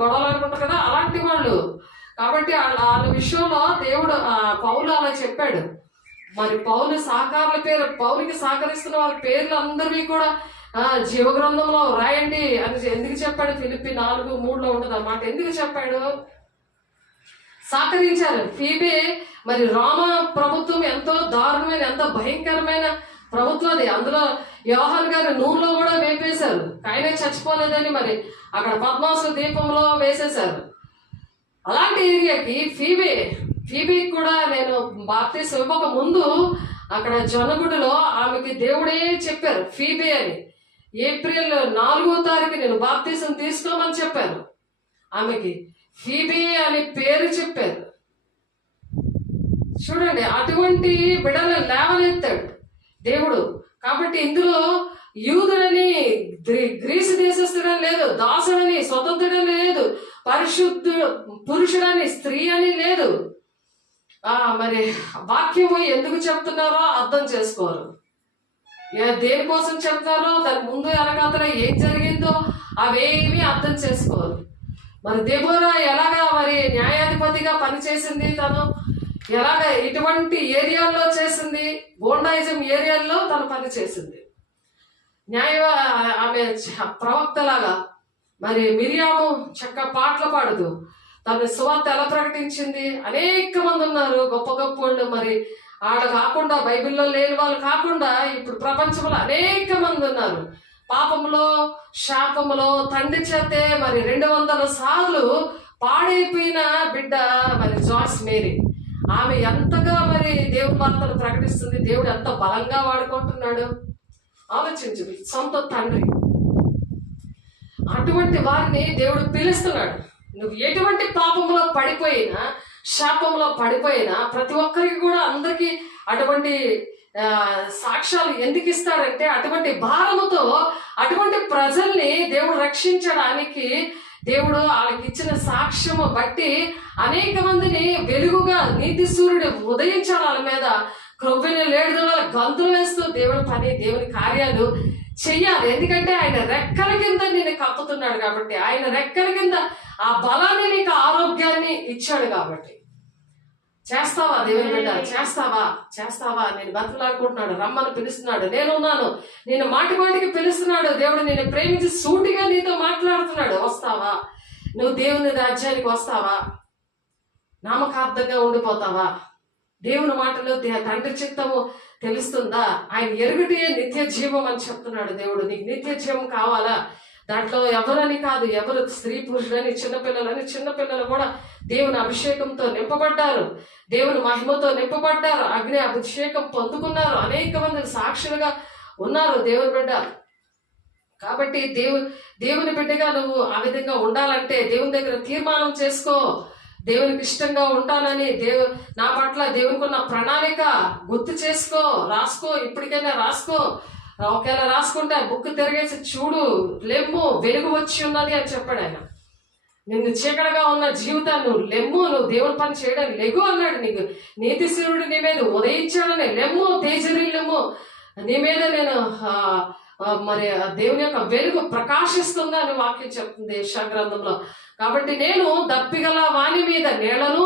గొడవలు ఆడుకుంటారు కదా, అలాంటి వాళ్ళు. కాబట్టి వాళ్ళ విషయంలో దేవుడు పౌలు అలా చెప్పాడు. మరి పౌలు పౌలుకి సహకరిస్తున్న వాళ్ళ పేర్లు అందరివి కూడా జీవగ్రంథంలో రాయండి అని ఎందుకు చెప్పాడు? ఫిలిప్పి 4:3 ఉండదు అన్నమాట. ఎందుకు చెప్పాడు? సహకరించారు. ఫీబే మరి రోమా ప్రభుత్వం ఎంతో దారుణమైన, ఎంతో భయంకరమైన ప్రభుత్వం అది. అందులో యోహాన్ గారు నూనెలో కూడా వేపేశారు. ఆయనే చచ్చిపోలేదని మరి అక్కడ పద్మాసు దీపంలో వేసేశారు. అలాంటి ఏరియాకి ఫీబే కూడా నేను బాప్తిసం ఇవ్వక ముందు అక్కడ జొన్నగుడిలో ఆమెకి దేవుడే చెప్పారు ఫీబే అని. ఏప్రిల్ 4వ తారీఖు నేను బాప్తిసం తీసుకోమని చెప్పాను. ఆమెకి ఫీబే అని పేరు చెప్పారు. చూడండి, అటువంటి బిడ్డలను లేవనెత్తాడు దేవుడు. కాబట్టి ఇందులో యూదుడని గ్రీసు దేశస్థుడని లేదు, దాసుడని స్వతంత్రుడని లేదు, పురుషుడని స్త్రీ అని లేదు. మరి వాక్యము ఎందుకు చెప్తున్నారో అర్థం చేసుకోరు. దేనికోసం చెప్తారో దాని ముందు వెనకాతల ఏం జరిగిందో అవేమీ అర్థం చేసుకోరు. మరి దెబోరా ఎలాగా మరి న్యాయాధిపతిగా పనిచేసింది, తను ఎలాగ ఇటువంటి ఏరియాల్లో చేసింది, గోండాయిజం ఏరియాల్లో తను పని చేసింది. ఆమె ప్రవక్తలాగా. మరి మిరియాము చక్క పాటలు పాడుతూ తన సువార్త ఎలా ప్రకటించింది. అనేక మంది ఉన్నారు గొప్ప గొప్ప వాళ్ళు. మరి ఆడ కాకుండా, బైబిల్లో లేని వాళ్ళు కాకుండా ఇప్పుడు ప్రపంచంలో అనేక మంది ఉన్నారు. పాపంలో, శాపంలో తండ్రి చేతే మరి 200 సార్లు పాడైపోయిన బిడ్డ మరి జాయిస్ మేరీ. ఆమె ఎంతగా మరి దేవుని వార్తను ప్రకటిస్తుంది. దేవుడు ఎంత బలంగా వాడుకుంటున్నాడు ఆలోచించు. సొంత తండ్రి. అటువంటి వారిని దేవుడు పిలుస్తున్నాడు. నువ్వు ఎటువంటి పాపంలో పడిపోయినా, శాపంలో పడిపోయినా ప్రతి ఒక్కరికి కూడా, అందరికీ అటువంటి సాక్ష్యాలు ఎందుకు ఇస్తాడంటే అటువంటి భారముతో అటువంటి ప్రజల్ని దేవుడు రక్షించడానికి దేవుడు వాళ్ళకి ఇచ్చిన సాక్ష్యము బట్టి అనేక మందిని వెలుగుగా నీతి సూర్యుడు ఉదయించాలి. వాళ్ళ మీద క్రొవ్విన లేడుదల గంతులు వేస్తూ దేవుని పని, దేవుని కార్యాలు చెయ్యాలి. ఎందుకంటే ఆయన రెక్కల కింద నిన్ను కప్పుతున్నాడు కాబట్టి, ఆయన రెక్కల కింద ఆ బలాన్ని, నీకు ఆరోగ్యాన్ని ఇచ్చాడు కాబట్టి. చేస్తావా దేవుని బిడ్డ? చేస్తావా? నేను బతులాడుకుంటున్నాడు, రమ్మని పిలుస్తున్నాడు. నేనున్నాను, నేను మాటి మాటికి పిలుస్తున్నాడు. దేవుడు నిన్ను ప్రేమించి సూటిగా నీతో మాట్లాడుతున్నాడు. వస్తావా? నువ్వు దేవుని రాజ్యానికి వస్తావా? నామకార్థంగా ఉండిపోతావా? దేవుని మాటలో తండ్రి చిత్తము తెలుస్తుందా? ఆయన ఎరుగుటే నిత్య జీవం అని చెప్తున్నాడు దేవుడు. నీకు నిత్య జీవం కావాలా? దాంట్లో ఎవరని కాదు, ఎవరు స్త్రీ పురుషులని, చిన్నపిల్లలు కూడా దేవుని అభిషేకంతో నింపబడ్డారు, దేవుని మహిమతో నింపబడ్డారు, అగ్ని అభిషేకం పొందుకున్నారు. అనేక మంది సాక్షులుగా ఉన్నారు దేవుని బిడ్డ. కాబట్టి దేవుని బిడ్డగా నువ్వు ఆ విధంగా ఉండాలంటే దేవుని దగ్గర తీర్మానం చేసుకో. దేవునికి ఇష్టంగా ఉంటానని నా పట్ల దేవునికి ఉన్న ప్రణాళిక గుర్తు చేసుకో, రాసుకో, ఇప్పటికైనా రాసుకో. ఒకవేళ రాసుకుంటే ఆ బుక్ తిరిగేసి చూడు, లెమ్ము, వెలుగు వచ్చి ఉన్నది అని చెప్పాడు ఆయన. నిన్ను చీకటిగా ఉన్న జీవితాన్ని నువ్వు లెమ్ము, నువ్వు దేవుని పని చేయడానికి లెగు అన్నాడు. నీకు నీతి సూర్యుడు నీ మీద ఉదయించాడని లెమ్ము, తేజరిల్లెమ్ము, నీ మీద నేను మరి దేవుని యొక్క వెలుగు ప్రకాశిస్తుందని వాక్యం చెప్తుంది యెషయా గ్రంథంలో. కాబట్టి నేను దప్పిగల వాని మీద నీళ్లను,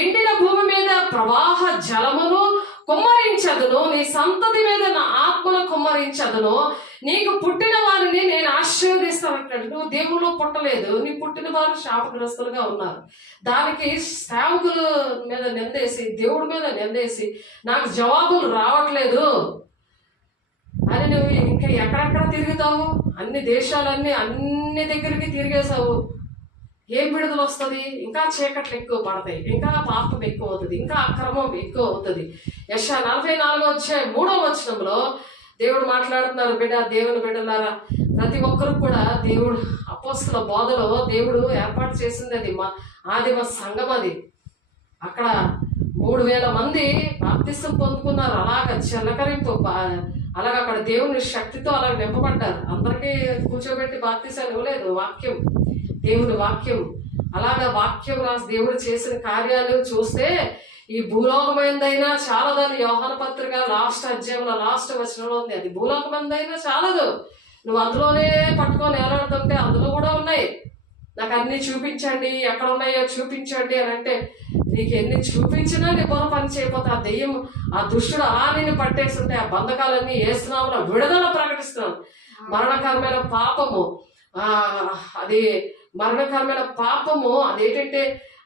ఎండిన భూమి మీద ప్రవాహ జలమును కుమ్మరించదును, నీ సంతతి మీద నా ఆత్మను కుమ్మరించదును, నీకు పుట్టిన వారిని నేను ఆశీర్వదిస్తానంటాడు. నువ్వు దేవుళ్ళు పుట్టలేదు, నీ పుట్టిన వారు శాపగ్రస్తులుగా ఉన్నారు. దానికి సేవకుల మీద నిందేసి, దేవుడి మీద నిందేసి, నాకు జవాబులు రావట్లేదు అని నువ్వు ఇంకా ఎక్కడెక్కడ తిరుగుతావు? అన్ని దేశాలన్నీ అన్ని దగ్గరికి తిరిగేసావు. ఏం విడుదల వస్తుంది? ఇంకా చీకట్లు ఎక్కువ పడతాయి, ఇంకా పాపం ఎక్కువ అవుతుంది, ఇంకా అక్రమం ఎక్కువ అవుతుంది. యెషయా 44:3 దేవుడు మాట్లాడుతున్నారు, దేవుని బిడ్డలారా, ప్రతి ఒక్కరు కూడా దేవుడు అపోస్తల బోధలో దేవుడు ఏర్పాటు చేసింది అది ఆదిమ సంఘం. అది అక్కడ 3000 మంది బాప్తిసం పొందుకున్నారు. అలాగ చిలకరింపు, అలాగ అక్కడ దేవుని శక్తితో అలాగ నింపబడ్డారు. అందరికీ కూర్చోబెట్టి బాప్తిసాలు ఇవ్వలేదు. వాక్యం, దేవుని వాక్యం, అలాగా వాక్యం రాసి దేవుడు చేసిన కార్యాలు చూస్తే ఈ భూలోకమైందైనా చాలదని యోహాను పత్రిక లాస్ట్ అధ్యాయంలో లాస్ట్ వచనంలో ఉంది. అది భూలోకమైందైనా చాలదు, నువ్వు అందులోనే పట్టుకొని ఏలాడుతుంటే అందులో కూడా ఉన్నాయి. నాకు అన్ని చూపించండి, ఎక్కడ ఉన్నాయో చూపించండి అని అంటే నీకు ఎన్ని చూపించినా నీ బుర్ర పని చేయకపోతే ఆ దెయ్యం, ఆ దుష్టుడు అలా నిన్ను పట్టేస్తుంటే ఆ బంధకాలన్నీ ఏస్తున్నాములో విడుదల ప్రకటిస్తున్నాను. మరణకరమైన పాపము, అది మరణకరమైన పాపము, అదేంటంటే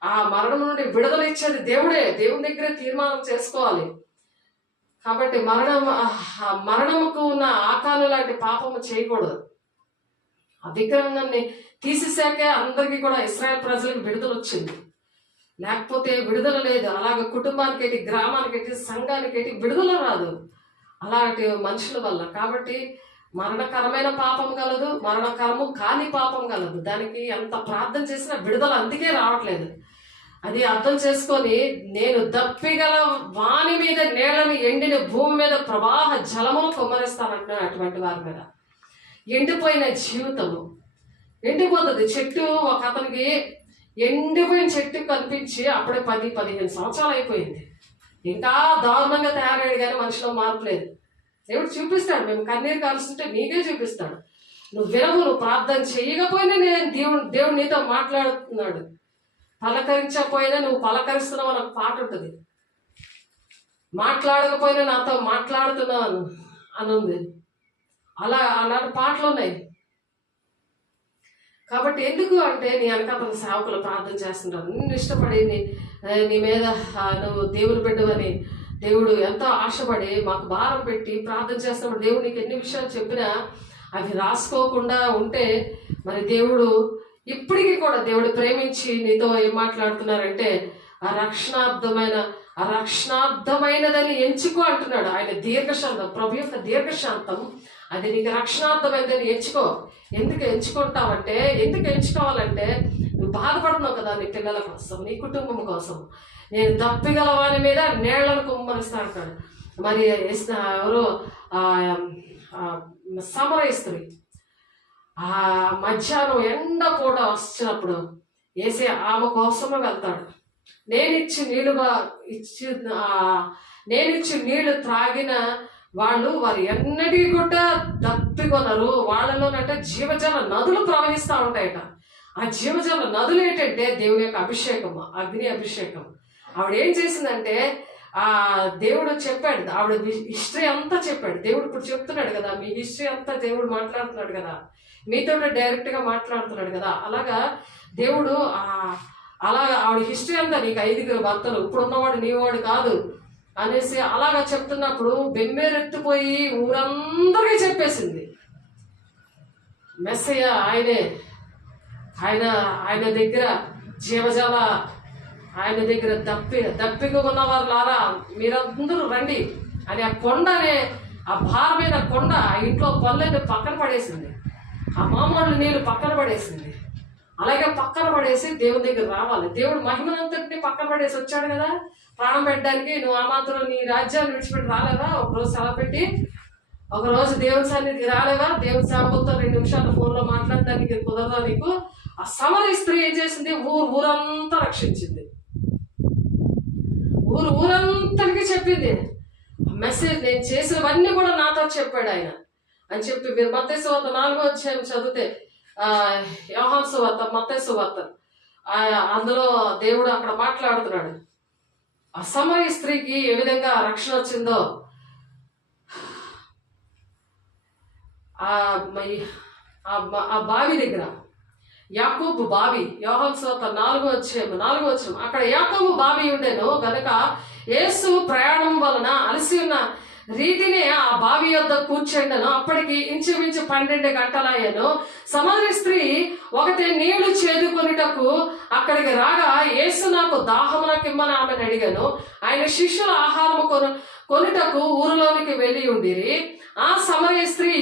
ఆ మరణం నుండి విడుదల ఇచ్చేది దేవుడే. దేవుని దగ్గరే తీర్మానం చేసుకోవాలి. కాబట్టి మరణముకు ఉన్న ఆకాలు లాంటి పాపము చేయకూడదు. ఆ విగ్రహాన్ని తీసేసాకే అందరికీ కూడా ఇశ్రాయేల్ ప్రజలకు విడుదల వచ్చింది, లేకపోతే విడుదల లేదు. అలాగే కుటుంబానికి ఏంటి, గ్రామానికి ఏంటి, సంఘానికి ఏంటి విడుదల రాదు అలాంటి మనుషుల వల్ల. కాబట్టి మరణకరమైన పాపం కలదు, మరణకరము కాని పాపం కలదు. దానికి ఎంత ప్రార్థన చేసినా విడుదల అందుకే రావట్లేదు. అది అర్థం చేసుకొని, నేను దప్పిగల వాని మీద నీళ్ళని, ఎండిన భూమి మీద ప్రవాహ జలమును కుమ్మరిస్తానంటున్నాను. అటువంటి వారి మీద ఎండిపోయిన జీవితము ఎండిపోతుంది. చెట్టు, ఒక అతనికి ఎండిపోయిన చెట్టు కనిపించి అప్పుడే 10-15 సంవత్సరాలు అయిపోయింది, ఇంకా దారుణంగా తయారయ్యాడు, కానీ మనిషిలో మార్పు లేదు. దేవుడు చూపిస్తాడు, మేము కన్నీరు కారుస్తుంటే నీకే చూపిస్తాడు. నువ్వు వినవు, నువ్వు ప్రార్థన చేయకపోయినా నేను దేవుడు నీతో మాట్లాడుతున్నాడు. పలకరించకపోయినా నువ్వు పలకరిస్తున్నావు అని ఒక పాట ఉంటుంది. మాట్లాడకపోయినా నాతో మాట్లాడుతున్నాను అని ఉంది. అలాంటి పాటలు ఉన్నాయి. కాబట్టి ఎందుకు అంటే నీ వెనకాల సేవకులు ప్రార్థన చేస్తుంటారు. నిన్ను ఇష్టపడి నీ మీద నువ్వు దేవుని బిడ్డవని దేవుడు ఎంతో ఆశపడి మాకు భారం పెట్టి ప్రార్థన చేస్తున్నప్పుడు దేవుడు నీకు ఎన్ని విషయాలు చెప్పినా అవి రాసుకోకుండా ఉంటే మరి దేవుడు ఇప్పటికీ కూడా దేవుడు ప్రేమించి నీతో ఏం మాట్లాడుతున్నారంటే రక్షణార్థమైనదని ఎంచుకో అంటున్నాడు. ఆయన దీర్ఘశాంతం, ప్రభు యొక్క దీర్ఘశాంతం, అది నీకు రక్షణార్థమైనదని ఎంచుకో. ఎందుకు ఎంచుకుంటావంటే, ఎందుకు ఎంచుకోవాలంటే నువ్వు బాధపడుతున్నావు కదా నీ పిల్లల కోసం, నీ కుటుంబం కోసం. నేను దప్పిగల వాని మీద నీళ్లను కుమ్మరిస్తా అంటాడు. మరి ఎవరు సమరయిస్తుంది, ఆ మధ్యాహ్నం ఎండ పూట వచ్చినప్పుడు వేసే ఆమె కోసమే వెళ్తాడు. నేనిచ్చి నీళ్లు త్రాగిన వారు ఎన్నటికీ కూడా దప్పికొనరు. వాళ్ళలోనంటే జీవజల నదులు ప్రవహిస్తూ ఉంటాయట. ఆ జీవజల నదులు ఏంటంటే దేవుని యొక్క అభిషేకం, అగ్ని అభిషేకం. ఆవిడ ఏం చేసిందంటే దేవుడు చెప్పాడు, ఆవిడ హిస్టరీ అంతా చెప్పాడు. దేవుడు ఇప్పుడు చెప్తున్నాడు కదా, మీ హిస్టరీ అంతా దేవుడు మాట్లాడుతున్నాడు కదా, మీతో డైరెక్ట్గా మాట్లాడుతున్నాడు కదా. అలాగా దేవుడు ఆవిడ హిస్టరీ అంతా, నీకు 5 భర్తలు, ఇప్పుడున్నవాడు నీవాడు కాదు అనేసి అలాగా చెప్తున్నప్పుడు బెమ్మేరెత్తిపోయి ఊరందరికీ చెప్పేసింది. మెస్సయ్య ఆయనే, ఆయన దగ్గర జీవజాల, ఆయన దగ్గర దప్పిగా ఉన్నవారు లారా మీరందరూ రండి అని ఆ కొండనే, ఆ భారమైన కొండ, ఆ ఇంట్లో పనులన్నీ పక్కన పడేసింది, ఆ మామూలు నీళ్ళు పక్కన పడేసింది. అలాగే పక్కన పడేసి దేవుని దగ్గర రావాలి. దేవుడు మహిమనంతటిని పక్కన పడేసి వచ్చాడు కదా ప్రాణం పెట్టడానికి. నువ్వు ఆ మాత్రం నీ రాజ్యాన్ని విడిచిపెట్టి రాలేదా? ఒకరోజు సెలవు పెట్టి ఒకరోజు దేవుని సన్నిధికి రాలేదా? దేవుని సేవకులతో 2 నిమిషాలు ఫోన్లో మాట్లాడడానికి కుదరదా నీకు? ఆ సమరయ స్త్రీ ఏం చేసింది? ఊరంతా రక్షించింది. ఊరంతటికి చెప్పింది మెసేజ్. నేను చేసినవన్నీ కూడా నాతో చెప్పాడు ఆయన అని చెప్పి. మీరు మత్తయి సువార్త 4వ అధ్యాయం చదివితే, యోహాను సువార్త, మత్తయి సువార్త, అందులో దేవుడు అక్కడ మాట్లాడుతున్నాడు. ఆ సమరయ స్త్రీకి ఏ విధంగా రక్షణ వచ్చిందో, ఆ బావి దగ్గర యాకోబు బావి, యోహాను సువార్త 4వ అధ్యాయం అక్కడ యాకోబు బావి ఉండేను గనుక యేసు ప్రయాణం వలన అలసి ఉన్న రీతినే ఆ బావి యొద్ద కూర్చుండను. అప్పటికి ఇంచుమించు 12 గంటలయ్యాను. సమరయ స్త్రీ ఒకటి నీళ్లు చేదుకొనుటకు అక్కడికి రాగా యేసు నాకు దాహమునకిమ్మని ఆమెను అడిగాను. ఆయన శిష్యుల ఆహారము కొనుటకు ఊరిలోనికి వెళ్ళి ఉండిరి. ఆ సమరయ స్త్రీ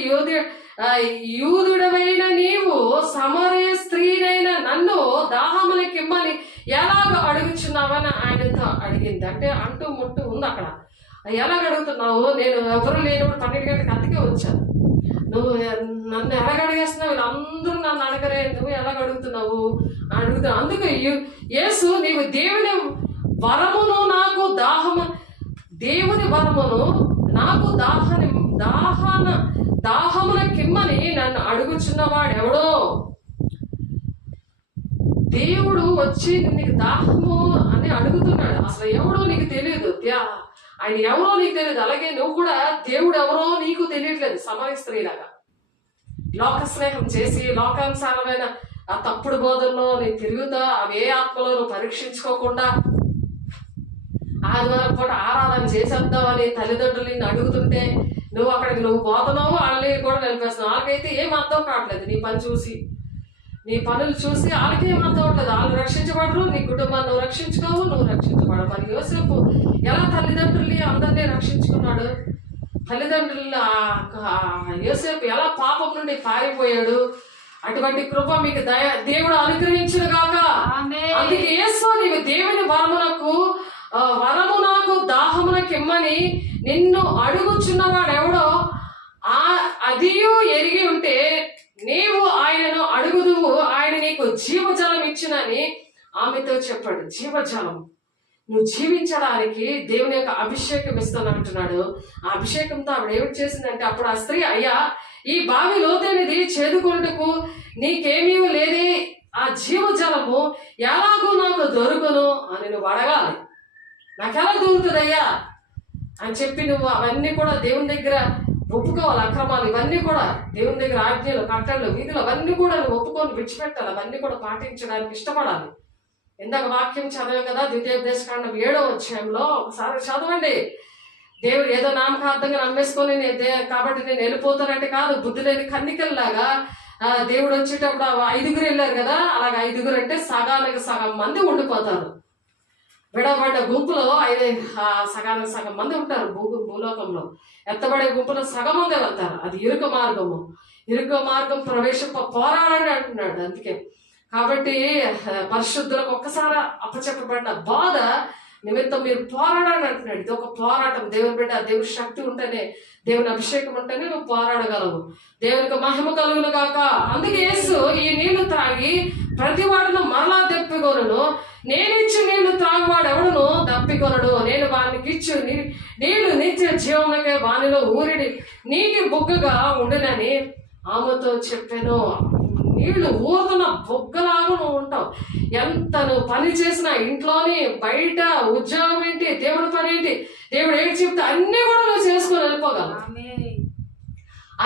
యూదుడవైన నీవు సమరయ స్త్రీనైన నన్ను దాహమునకిమ్మని ఎలాగ అడుగుచున్నావని ఆయనతో అడిగింది. అంటే అంటూ ముట్టు ఉంది అక్కడ. ఎలాగ అడుగుతున్నావు? నేను ఎవరు లేనప్పుడు 12 గంటలకు అందుకే వచ్చాను. నువ్వు నన్ను ఎలాగ అడిగేస్తున్నావు? వీళ్ళందరూ నన్ను అడగరే, నువ్వు ఎలాగ అడుగుతున్నావు అడుగుతున్నావు. అందుకు యేసు నీవు దేవుని వరమును నాకు దాహమున కిమ్మని నన్ను అడుగుచున్నవాడు ఎవడో? దేవుడు వచ్చి నీకు దాహము అని అడుగుతున్నాడు. అసలు ఎవడో నీకు తెలియదు, ఆయన ఎవరో నీకు తెలియదు. అలాగే నువ్వు కూడా దేవుడు ఎవరో నీకు తెలియట్లేదు. సమరయ స్త్రీలాగా లోక స్నేహం చేసి లోకానుసారమైన ఆ తప్పుడు బోధనలో నేను తిరుగుతా, అవే ఆత్మలో నువ్వు పరీక్షించుకోకుండా ఆదివారం పూట ఆరాధన చేసేద్దామని తల్లిదండ్రులు నిన్ను అడుగుతుంటే నువ్వు పోతున్నావు, వాళ్ళని కూడా నిలిపేస్తున్నావు. వాళ్ళకైతే ఏం అర్థం కావట్లేదు. నీ పని చూసి, నీ పనులు చూసి వాళ్ళకి ఏం అర్థం అవట్లేదు. వాళ్ళు రక్షించబడరు, నీ కుటుంబాన్ని నువ్వు రక్షించుకోవు, నువ్వు రక్షించబడవు. మరి యోసేపు ఎలా తల్లిదండ్రుల్ని అందరినీ రక్షించుకున్నాడు? తల్లిదండ్రులు యోసేపు ఎలా పాపం నుండి పారిపోయాడు? అటువంటి కృప మీకు దేవుడు అనుగ్రహించును గాక. అందుకే యేసు నీవు దేవుని వరము నాకు దాహమునకిమ్మని నిన్ను అడుగుచున్నవాడు ఎవడో అదియు ఎరిగి ఉంటే నీవు ఆయనను అడుగుదువు, ఆయన నీకు జీవజలం ఇచ్చినని ఆమెతో చెప్పాడు. జీవజలం, నువ్వు జీవించడానికి దేవుని యొక్క అభిషేకం ఇస్తానంటున్నాడు. ఆ అభిషేకంతో ఆవిడ ఏమిటి చేసిందంటే, అప్పుడు ఆ స్త్రీ, అయ్యా ఈ బావి లోతైనది, చేదుకొనుటకు నీకేమీ లేదే, ఆ జీవజలము ఎలాగూ నాకు దొరుకును అని నువ్వు అడగాలి. నాకెలా దొరుకుతుందయ్యా అని చెప్పి నువ్వు అవన్నీ కూడా దేవుని దగ్గర ఒప్పుకోవాలి. అక్రమాలు ఇవన్నీ కూడా దేవుని దగ్గర, ఆజ్ఞలు, కట్టళ్ళు, వీధులు అవన్నీ కూడా నువ్వు ఒప్పుకొని విడిచిపెట్టాలి. అవన్నీ కూడా పాటించడానికి ఇష్టపడాలి. ఇందాక వాక్యం చదివాం కదా, ద్వితీయోపదేశకాండం 7వ అధ్యాయంలో, ఒకసారి చదవండి. దేవుడు ఏదో నామకార్థంగా నమ్మేసుకొని కాబట్టి నేను వెళ్ళిపోతానంటే కాదు. బుద్ధి లేని కన్నికల్లాగా దేవుడు వచ్చేటప్పుడు 5గురు వెళ్ళారు కదా, అలాగే 5గురు అంటే సగానికి సగం మంది ఉండిపోతారు. విడబడ్డ గుంపులో సగానికి సగం మంది ఉంటారు భూలోకంలో. ఎత్తబడే గుంపులో సగం మంది వెళ్తారు. అది ఇరుక మార్గం పోరాడండి అంటున్నాడు. అందుకే కాబట్టి పరిశుద్ధులకు ఒక్కసారి అప్పచెప్పబడిన బాధ నిమిత్తం మీరు పోరాడాలని అంటున్నాడు. ఇది ఒక పోరాటం. దేవుని బిడ్డ, దేవుని శక్తి ఉంటేనే, దేవుని అభిషేకం ఉంటేనే నువ్వు పోరాడగలవు. దేవునికి మహిమ కలుగును గాక. అందుకే యేసు ఈ నీళ్లు త్రాగి ప్రతి వాడును మరలా దప్పికొనను, నేనిచ్చి నీళ్లు త్రాగువాడు ఎవడును దప్పికొనడు. నేను వానికి ఇచ్చు నీళ్లు నిత్య జీవమునకే వానిలో ఊరిడి నీటి బుగ్గగా ఉండునని ఆమెతో చెప్పాను. నీళ్లు ఊరుతున్న బొగ్గలాగా నువ్వు ఉంటావు. ఎంత నువ్వు పని చేసినా, ఇంట్లోని బయట ఉద్యోగం ఏంటి, దేవుడి పని ఏంటి, దేవుడు ఏంటి చెప్తే అన్ని కూడా నువ్వు చేసుకొని వెళ్ళిపోగలవు.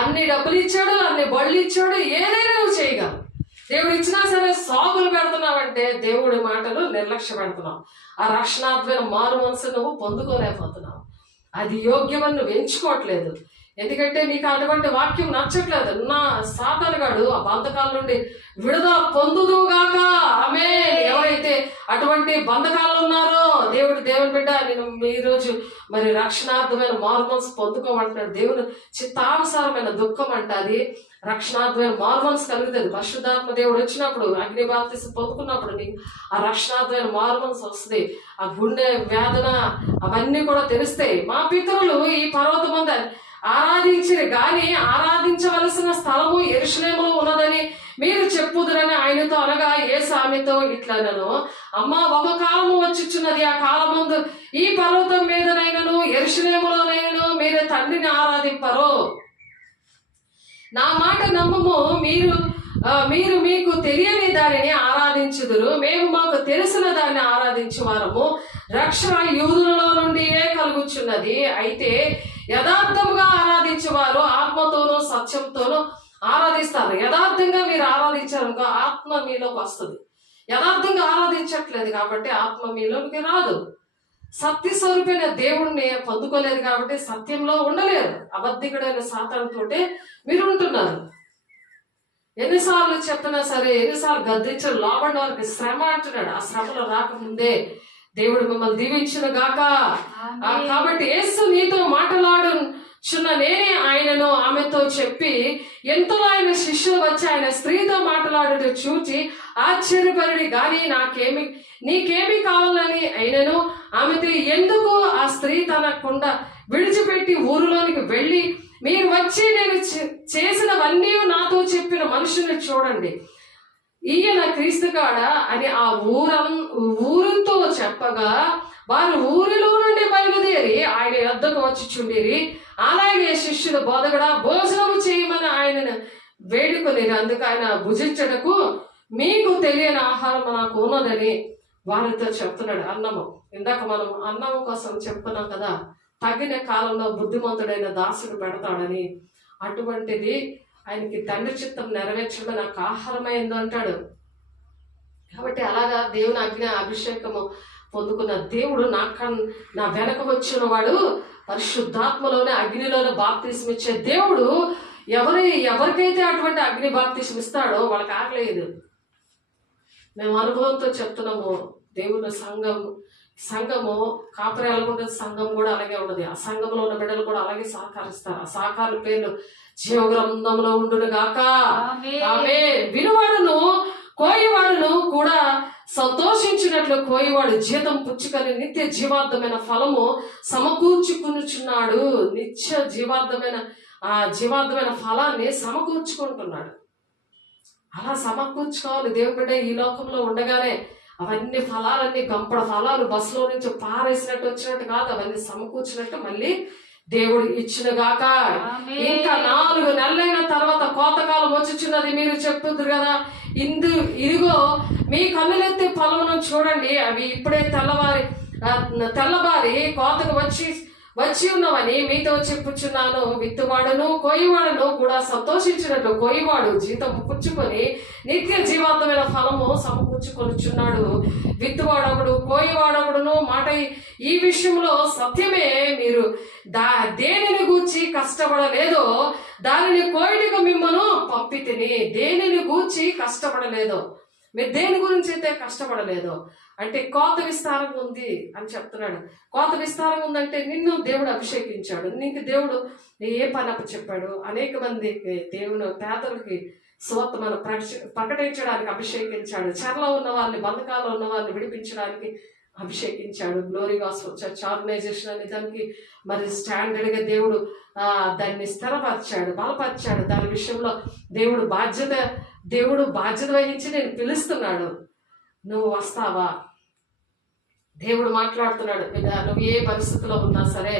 అన్ని డబ్బులు ఇచ్చాడు, అన్ని బళ్ళు ఇచ్చాడు, ఏదైనా నువ్వు చేయగలవు. దేవుడు ఇచ్చినా సరే సాగులు పెడుతున్నావంటే దేవుడి మాటలు నిర్లక్ష్య పెడుతున్నావు. ఆ రక్షణాత్మైన మారు మనసు నువ్వు పొందుకోలేకపోతున్నావు. అది యోగ్యమని నువ్వు ఎంచుకోవట్లేదు. ఎందుకంటే నీకు అటువంటి వాక్యం నచ్చట్లేదు. నా సాతానుగాడు ఆ బంధకాల నుండి విడుదల పొందుదుగాక. ఆమేన్. ఎవరైతే అటువంటి బంధకాలు ఉన్నారో దేవుని బిడ్డ, నేను ఈ రోజు మరి రక్షణార్థమైన మారుమనసు పొందుకోమంటున్నాడు. దేవుని చిత్తానుసారమైన దుఃఖం అంట అది రక్షణార్థమైన మారుమనసు కలుగుతుంది. పరిశుద్ధాత్మ దేవుడు వచ్చినప్పుడు, అగ్ని బాప్తిసం పొందుకున్నప్పుడు నీకు ఆ రక్షణార్థమైన మారుమనసు వస్తుంది. ఆ గుండె వేదన అవన్నీ కూడా తెలుస్తాయి. మా పితరులు ఈ పర్వతమందు ఆరాధించిరి గాని ఆరాధించవలసిన స్థలము యెరూషలేములో ఉన్నదని మీరు చెప్పుదురని ఆయనతో అనగా, యేసు ఆమెతో ఇట్లనెను, అమ్మ, ఒక కాలము వచ్చుచున్నది, ఆ కాలమందు ఈ పర్వతం మీదనైనను యెరూషలేములోనైనను మీరు తండ్రిని ఆరాధింపరు. నా మాట నమ్మము. మీరు మీకు తెలియని దానిని ఆరాధించుదురు, మేము మాకు తెలిసిన దాన్ని ఆరాధించువారము. రక్షణ యూదులలో నుండియే కలుగుచున్నది. అయితే యథార్థముగా ఆరాధించేవారు ఆత్మతోనూ సత్యంతోనూ ఆరాధిస్తారు. యథార్థంగా మీరు ఆరాధించారనుకో ఆత్మ మీలోకి వస్తుంది. యథార్థంగా ఆరాధించట్లేదు కాబట్టి ఆత్మ మీలోకి రాదు. సత్య స్వరూపైన దేవుణ్ణి పొందుకోలేదు కాబట్టి సత్యంలో ఉండలేరు. అబద్ధికుడైన సాతానుతోటే మీరు ఉంటున్నారు. ఎన్నిసార్లు చెప్పినా సరే, ఎన్నిసార్లు గద్దించడం, లోబడిన వారికి శ్రమ అంటున్నాడు. ఆ శ్రమలో రాకముందే దేవుడు మిమ్మల్ని దీవించిన గాక. కాబట్టి యేసు నీతో మాట్లాడుచున్న నేనే ఆయనను ఆమెతో చెప్పి, ఎంతలో ఆయన శిష్యులు వచ్చి ఆయన స్త్రీతో మాట్లాడుతూ చూచి ఆశ్చర్యపరుడి గాని నీకేమి కావాలని అయినను ఆమెతో, ఎందుకు ఆ స్త్రీ తన కుండ విడిచిపెట్టి ఊరిలోనికి వెళ్ళి, మీరు వచ్చి నేను చేసినవన్నీ నాతో చెప్పిన మనుషుల్ని చూడండి, ఈయన క్రీస్తుగాడ అని ఆ ఊరితో చెప్పగా, వారు ఊరిలో నుండి బయలుదేరి ఆయన యొద్దకు వచ్చి చుండిరి. అలాగే శిష్యులు బోధకుడా భోజనము చేయమని ఆయనను వేడుకొనిరి. అందుకు ఆయన భుజించటకు, మీకు తెలియని ఆహారం నాకు ఉన్నదని వారితో చెప్తున్నాడు. అన్నము, ఇందాక మనం అన్నం కోసం చెప్పుకున్నాం కదా, తగిన కాలంలో బుద్ధిమంతుడైన దాసుడు పెడతాడని. అటువంటిది ఆయనకి తండ్రి చిత్తం నెరవేర్చడం నాకు ఆహారమైంది అంటాడు. కాబట్టి అలాగా దేవుని అగ్ని అభిషేకము పొందుకున్న దేవుడు నా వెనక వచ్చిన వాడు పరిశుద్ధాత్మలోనే అగ్నిలోనే బాప్తిసం ఇచ్చే దేవుడు. ఎవరికైతే అటువంటి అగ్ని బాప్తిసం ఇస్తాడో వాళ్ళకి ఆగలేదు. మేము అనుభవంతో చెప్తున్నాము. దేవుని సంఘము కాపరి ఎలాగుంటే సంఘం కూడా అలాగే ఉన్నది. ఆ సంఘంలో ఉన్న బిడ్డలు కూడా అలాగే సహకరిస్తారు. ఆ సహకారుల పేర్లు జీవ గ్రంథంలో ఉండును గాక. ఆమేన్. వినువాడును కోయివాడును కూడా సంతోషించినట్లు కోయివాడు జీతం పుచ్చుకొని నిత్య జీవార్థమైన ఫలము సమకూర్చుకునుచున్నాడు. నిత్య జీవార్థమైన ఫలాన్ని సమకూర్చుకుంటున్నాడు. అలా సమకూర్చుకోవాలి. దేవుని బిడ్డ ఈ లోకంలో ఉండగానే అవన్నీ ఫలాలన్నీ గంపడ ఫలాలు బస్సులో నుంచి పారేసినట్టు వచ్చినట్టు కాదు, అవన్నీ సమకూర్చినట్టు మళ్ళీ దేవుడు ఇచ్చినగాక. ఇంకా 4 నెలలైన తర్వాత కోతకాలం వచ్చుచున్నది మీరు చెప్పుదురు కదా, ఇదిగో మీ కన్నులెత్తి పొలమును చూడండి, అవి ఇప్పుడే తెల్లబారి కోతకు వచ్చి ఉన్నవని మీతో చెప్పుచున్నాను. విత్తువాడును కోయివాడును కూడా సంతోషించినట్లు కోయివాడు జీతం పుచ్చుకొని నిత్య జీవార్థమైన ఫలము సమకూర్చుకొనుచున్నాడు. విత్తువాడొకడు కోయివాడొకడును మాట ఈ విషయంలో సత్యమే. మీరు దేనిని గూర్చి కష్టపడలేదో దానిని కోయిటిగా మిమ్మను పంపితిని. దేనిని గూర్చి కష్టపడలేదో, మీరు దేని గురించి అయితే కష్టపడలేదో అంటే కోత విస్తారంగా ఉంది అని చెప్తున్నాడు. కోత విస్తారంగా ఉందంటే నిన్ను దేవుడు అభిషేకించాడు. నీకు దేవుడు ఏ పని చెప్పాడు. అనేక మంది దేవుని పేదలకి సువార్తను ప్రకటించడానికి అభిషేకించాడు. చెరలో ఉన్న వారిని, బంధకాల్లో ఉన్న వారిని విడిపించడానికి అభిషేకించాడు. గ్లోరీ గాస్పెల్ చర్చ్ ఆర్గనైజేషన్ అనే దానికి మరి స్టాండర్డ్గా దేవుడు దాన్ని స్థిరపరిచాడు, బలపరిచాడు. దాని విషయంలో దేవుడు బాధ్యత వహించి నేను పిలుస్తున్నాడు. నువ్వు వస్తావా? దేవుడు మాట్లాడుతున్నాడు. నువ్వు ఏ పరిస్థితిలో ఉన్నా సరే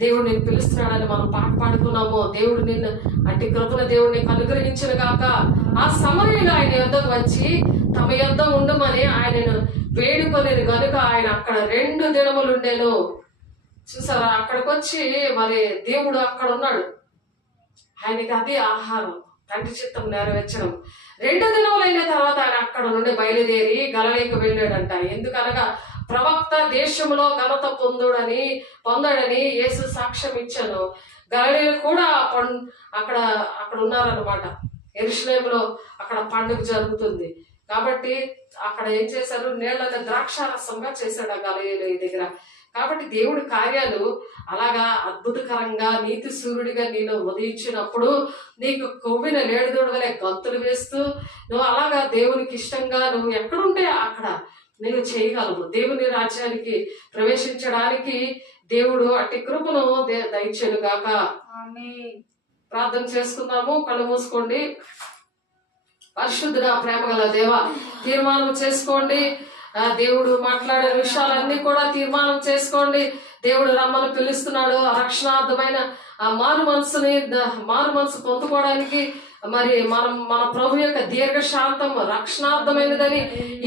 దేవుడు నిన్ను పిలుస్తున్నాడని మనం పాట పాడుకున్నాము. దేవుడు నిన్ను అట్టి కృపణ దేవుడు నీకు అనుగ్రహించిన గాక. ఆ సమయంలో ఆయన యొద్దకు వచ్చి తమ యొద్ద ఉండమని ఆయనను వేడుకొనేది కనుక ఆయన అక్కడ 2 దినములు ఉండేను. చూసారా, అక్కడికి వచ్చి మరి దేవుడు అక్కడ ఉన్నాడు. ఆయనకి అది ఆహారం, తండ్రి చిత్తం నెరవేర్చడం. 2 దినములైన తర్వాత ఆయన అక్కడ నుండి బయలుదేరి గలిలయకు వెళ్ళాడంట. ఎందుకనగా ప్రవక్త దేశంలో ఘనత పొందడని యేసు సాక్ష్యం ఇచ్చాను. గలిలీలో కూడా అక్కడ అక్కడ ఉన్నారనమాట. యెరూషలేములో అక్కడ పండుగ జరుగుతుంది కాబట్టి అక్కడ ఏం చేశారు, నీళ్ళగా ద్రాక్షారసంగా చేశాడు ఆ గలిలీ దగ్గర. కాబట్టి దేవుడి కార్యాలు అలాగా అద్భుతకరంగా నీతి సూర్యుడిగా నేను ఉదయించినప్పుడు నీకు కొవ్విన లేడుదొడగలే గంతులు వేస్తూ నువ్వు అలాగా దేవునికి ఇష్టంగా నువ్వు ఎక్కడుంటే అక్కడ నేను చేయగలవు. దేవుని రాజ్యానికి ప్రవేశించడానికి దేవుడు అట్టి కృపను దయచేను గాక. ప్రార్థన చేసుకుందాము. కళ్ళు మూసుకోండి. పరిశుద్ధుడా, ప్రేమ గల దేవ, తీర్మానం చేసుకోండి. దేవుడు మాట్లాడే విషయాలన్నీ కూడా తీర్మానం చేసుకోండి. దేవుడు రమ్మని పిలుస్తున్నాడు. రక్షణార్థమైన ఆ మారు మనసు పొందుకోవడానికి మరి మన ప్రభు యొక్క దీర్ఘశాంతం రక్షణార్థమైనదని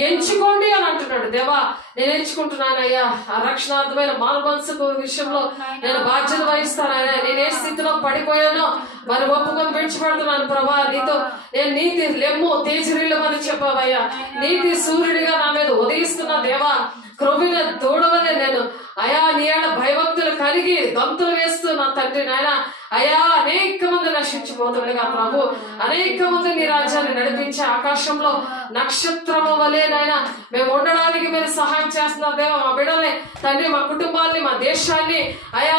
ఎంచుకోండి అని అంటున్నాడు. దేవా, నేను ఎంచుకుంటున్నానయ్యా. ఆ రక్షణార్థమైన మారు మనసు విషయంలో నేను బాధ్యత వహిస్తానయ్యా. నేను ఏ స్థితిలో పడిపోయానో మరి ఒప్పుకొని విడిచిపెడుతున్నాను ప్రభా. నీతో నేను నీతి లెమ్ము తేజరీలమని చెప్పావయ్యా. నీతి సూర్యుడిగా నా మీద ఉదయిస్తున్నా దేవా. క్రొవ్విన తోడవలే నేను అయా నీ ఆడ భయభక్తులు కలిగి గంతులు వేస్తూ నా తండ్రి నాయన అయా అనేక మంది నశించిపోతుండగా ప్రభు, అనేక మంది నీ రాజ్యాన్ని నడిపించే ఆకాశంలో నక్షత్రము వలె నాయన మేము ఉండడానికి మీరు సహాయం చేస్తున్నారు దేవా. మా బిడ్డల్ని తండ్రి, మా కుటుంబాన్ని, మా దేశాన్ని అయా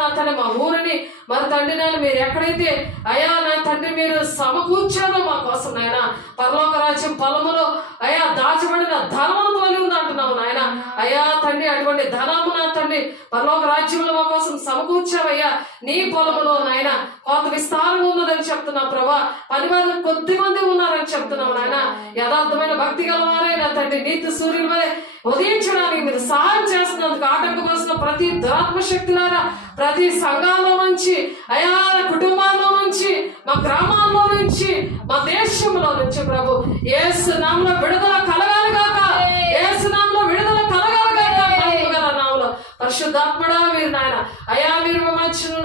నా తండ్రి మా ఊరిని మరి తండ్రి నాయన మీరు ఎక్కడైతే అయా నా తండ్రి మీరు సమకూర్చారో మా కోసం నాయన పరలోక రాజ్యం పొలములో అయా దాచబడిన ధనమును తోలి ఉంది అంటున్నావు నాయన. అయా తండ్రి అటువంటి ధనము నా తండ్రి పరలోక రాజ్యంలో మా కోసం సమకూర్చావయ్యా. నీ పొలములో నాయన కొంత విస్తారంగా ఉన్నదని చెప్తున్నావు ప్రభా. పనివారు కొద్ది మంది ఉన్నారని చెప్తున్నావు నాయన. యథార్థమైన భక్తి గలవారే నా తండ్రి నీతి సూర్యుల వలె ఉదయించడానికి మీరు సహాయం చేస్తున్నందుకు ఆటంకపరుస్తున్న ప్రతి దురాత్మ శక్తులారా ప్రతి సంఘాల్లో నుంచి అయా కుటుంబాల్లో నుంచి మా గ్రామాల్లో నుంచి మా దేశంలో నుంచి ప్రభు యేసు నామములో విడుదల కలగాలి గాక. యేసు నామములో విడుదల కలగాలి గాక. నామములో పరిశుద్ధాత్మడా మీరు నాయన అయా మీరు మంచిగా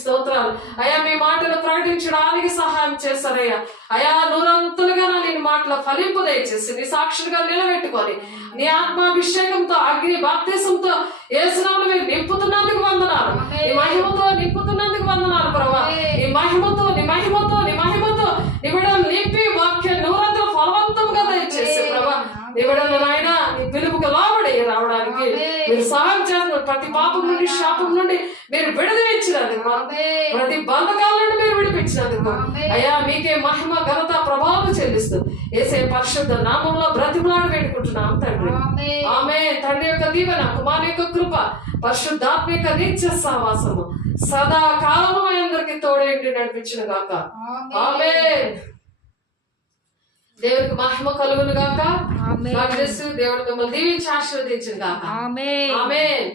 స్తోత్రాలు అయా. మీ మాటలు ప్రకటించడానికి సహాయం చేస్తారయ్యా. అయా నూరంతులుగా నేను మాటల ఫలింపు దయచేసి నీ సాక్షులుగా నిలబెట్టుకొని నీ ఆత్మాభిషేకంతో అగ్ని బాప్తిసంతో యేసునామములో మీరు నింపుతున్నందుకు వందనాలు. నీ మహిమతో నింపుతున్నందుకు వందనాలు ప్రభా. నీ మహిమతో నీ మహిమతో నీ మహిమతో నీ బిడ్డలు నింపి వాక్య నూరంతులు ఫలవంతంగా దయచేసి ప్రభా. నీ బిడ్డలు నాయన నీ పిలుపుకి లోబడి రావడానికి మీరు సహాయం చేస్తున్నారు. ప్రతి పాపం నుండి శాపం నుండి మీరు విడుదలించినందుకు, ప్రతి బంధకాల నుండి మీరు విడిపించినందుకు అయ్యా మీకే మహిమ ఘనత ప్రభావం చెల్లిస్తూ యేసే పరిశుద్ధ నామంలో బ్రతిమలాడి వేడుకుంటున్నాం తండ్రి. ఆమేన్. తండ్రి యొక్క దీవెన, కుమారుని యొక్క కృప, పరిశుద్ధాత్మిక నిత్య సహవాసము సదా కాలము అందరికి తోడేంటి నడిపించిన గాక. ఆమేన్. దేవునికి మహిమ కలుగును గాక. దేవుడు మిమ్మల్ని దీవించి ఆశీర్వదించిన గాక. ఆమేన్.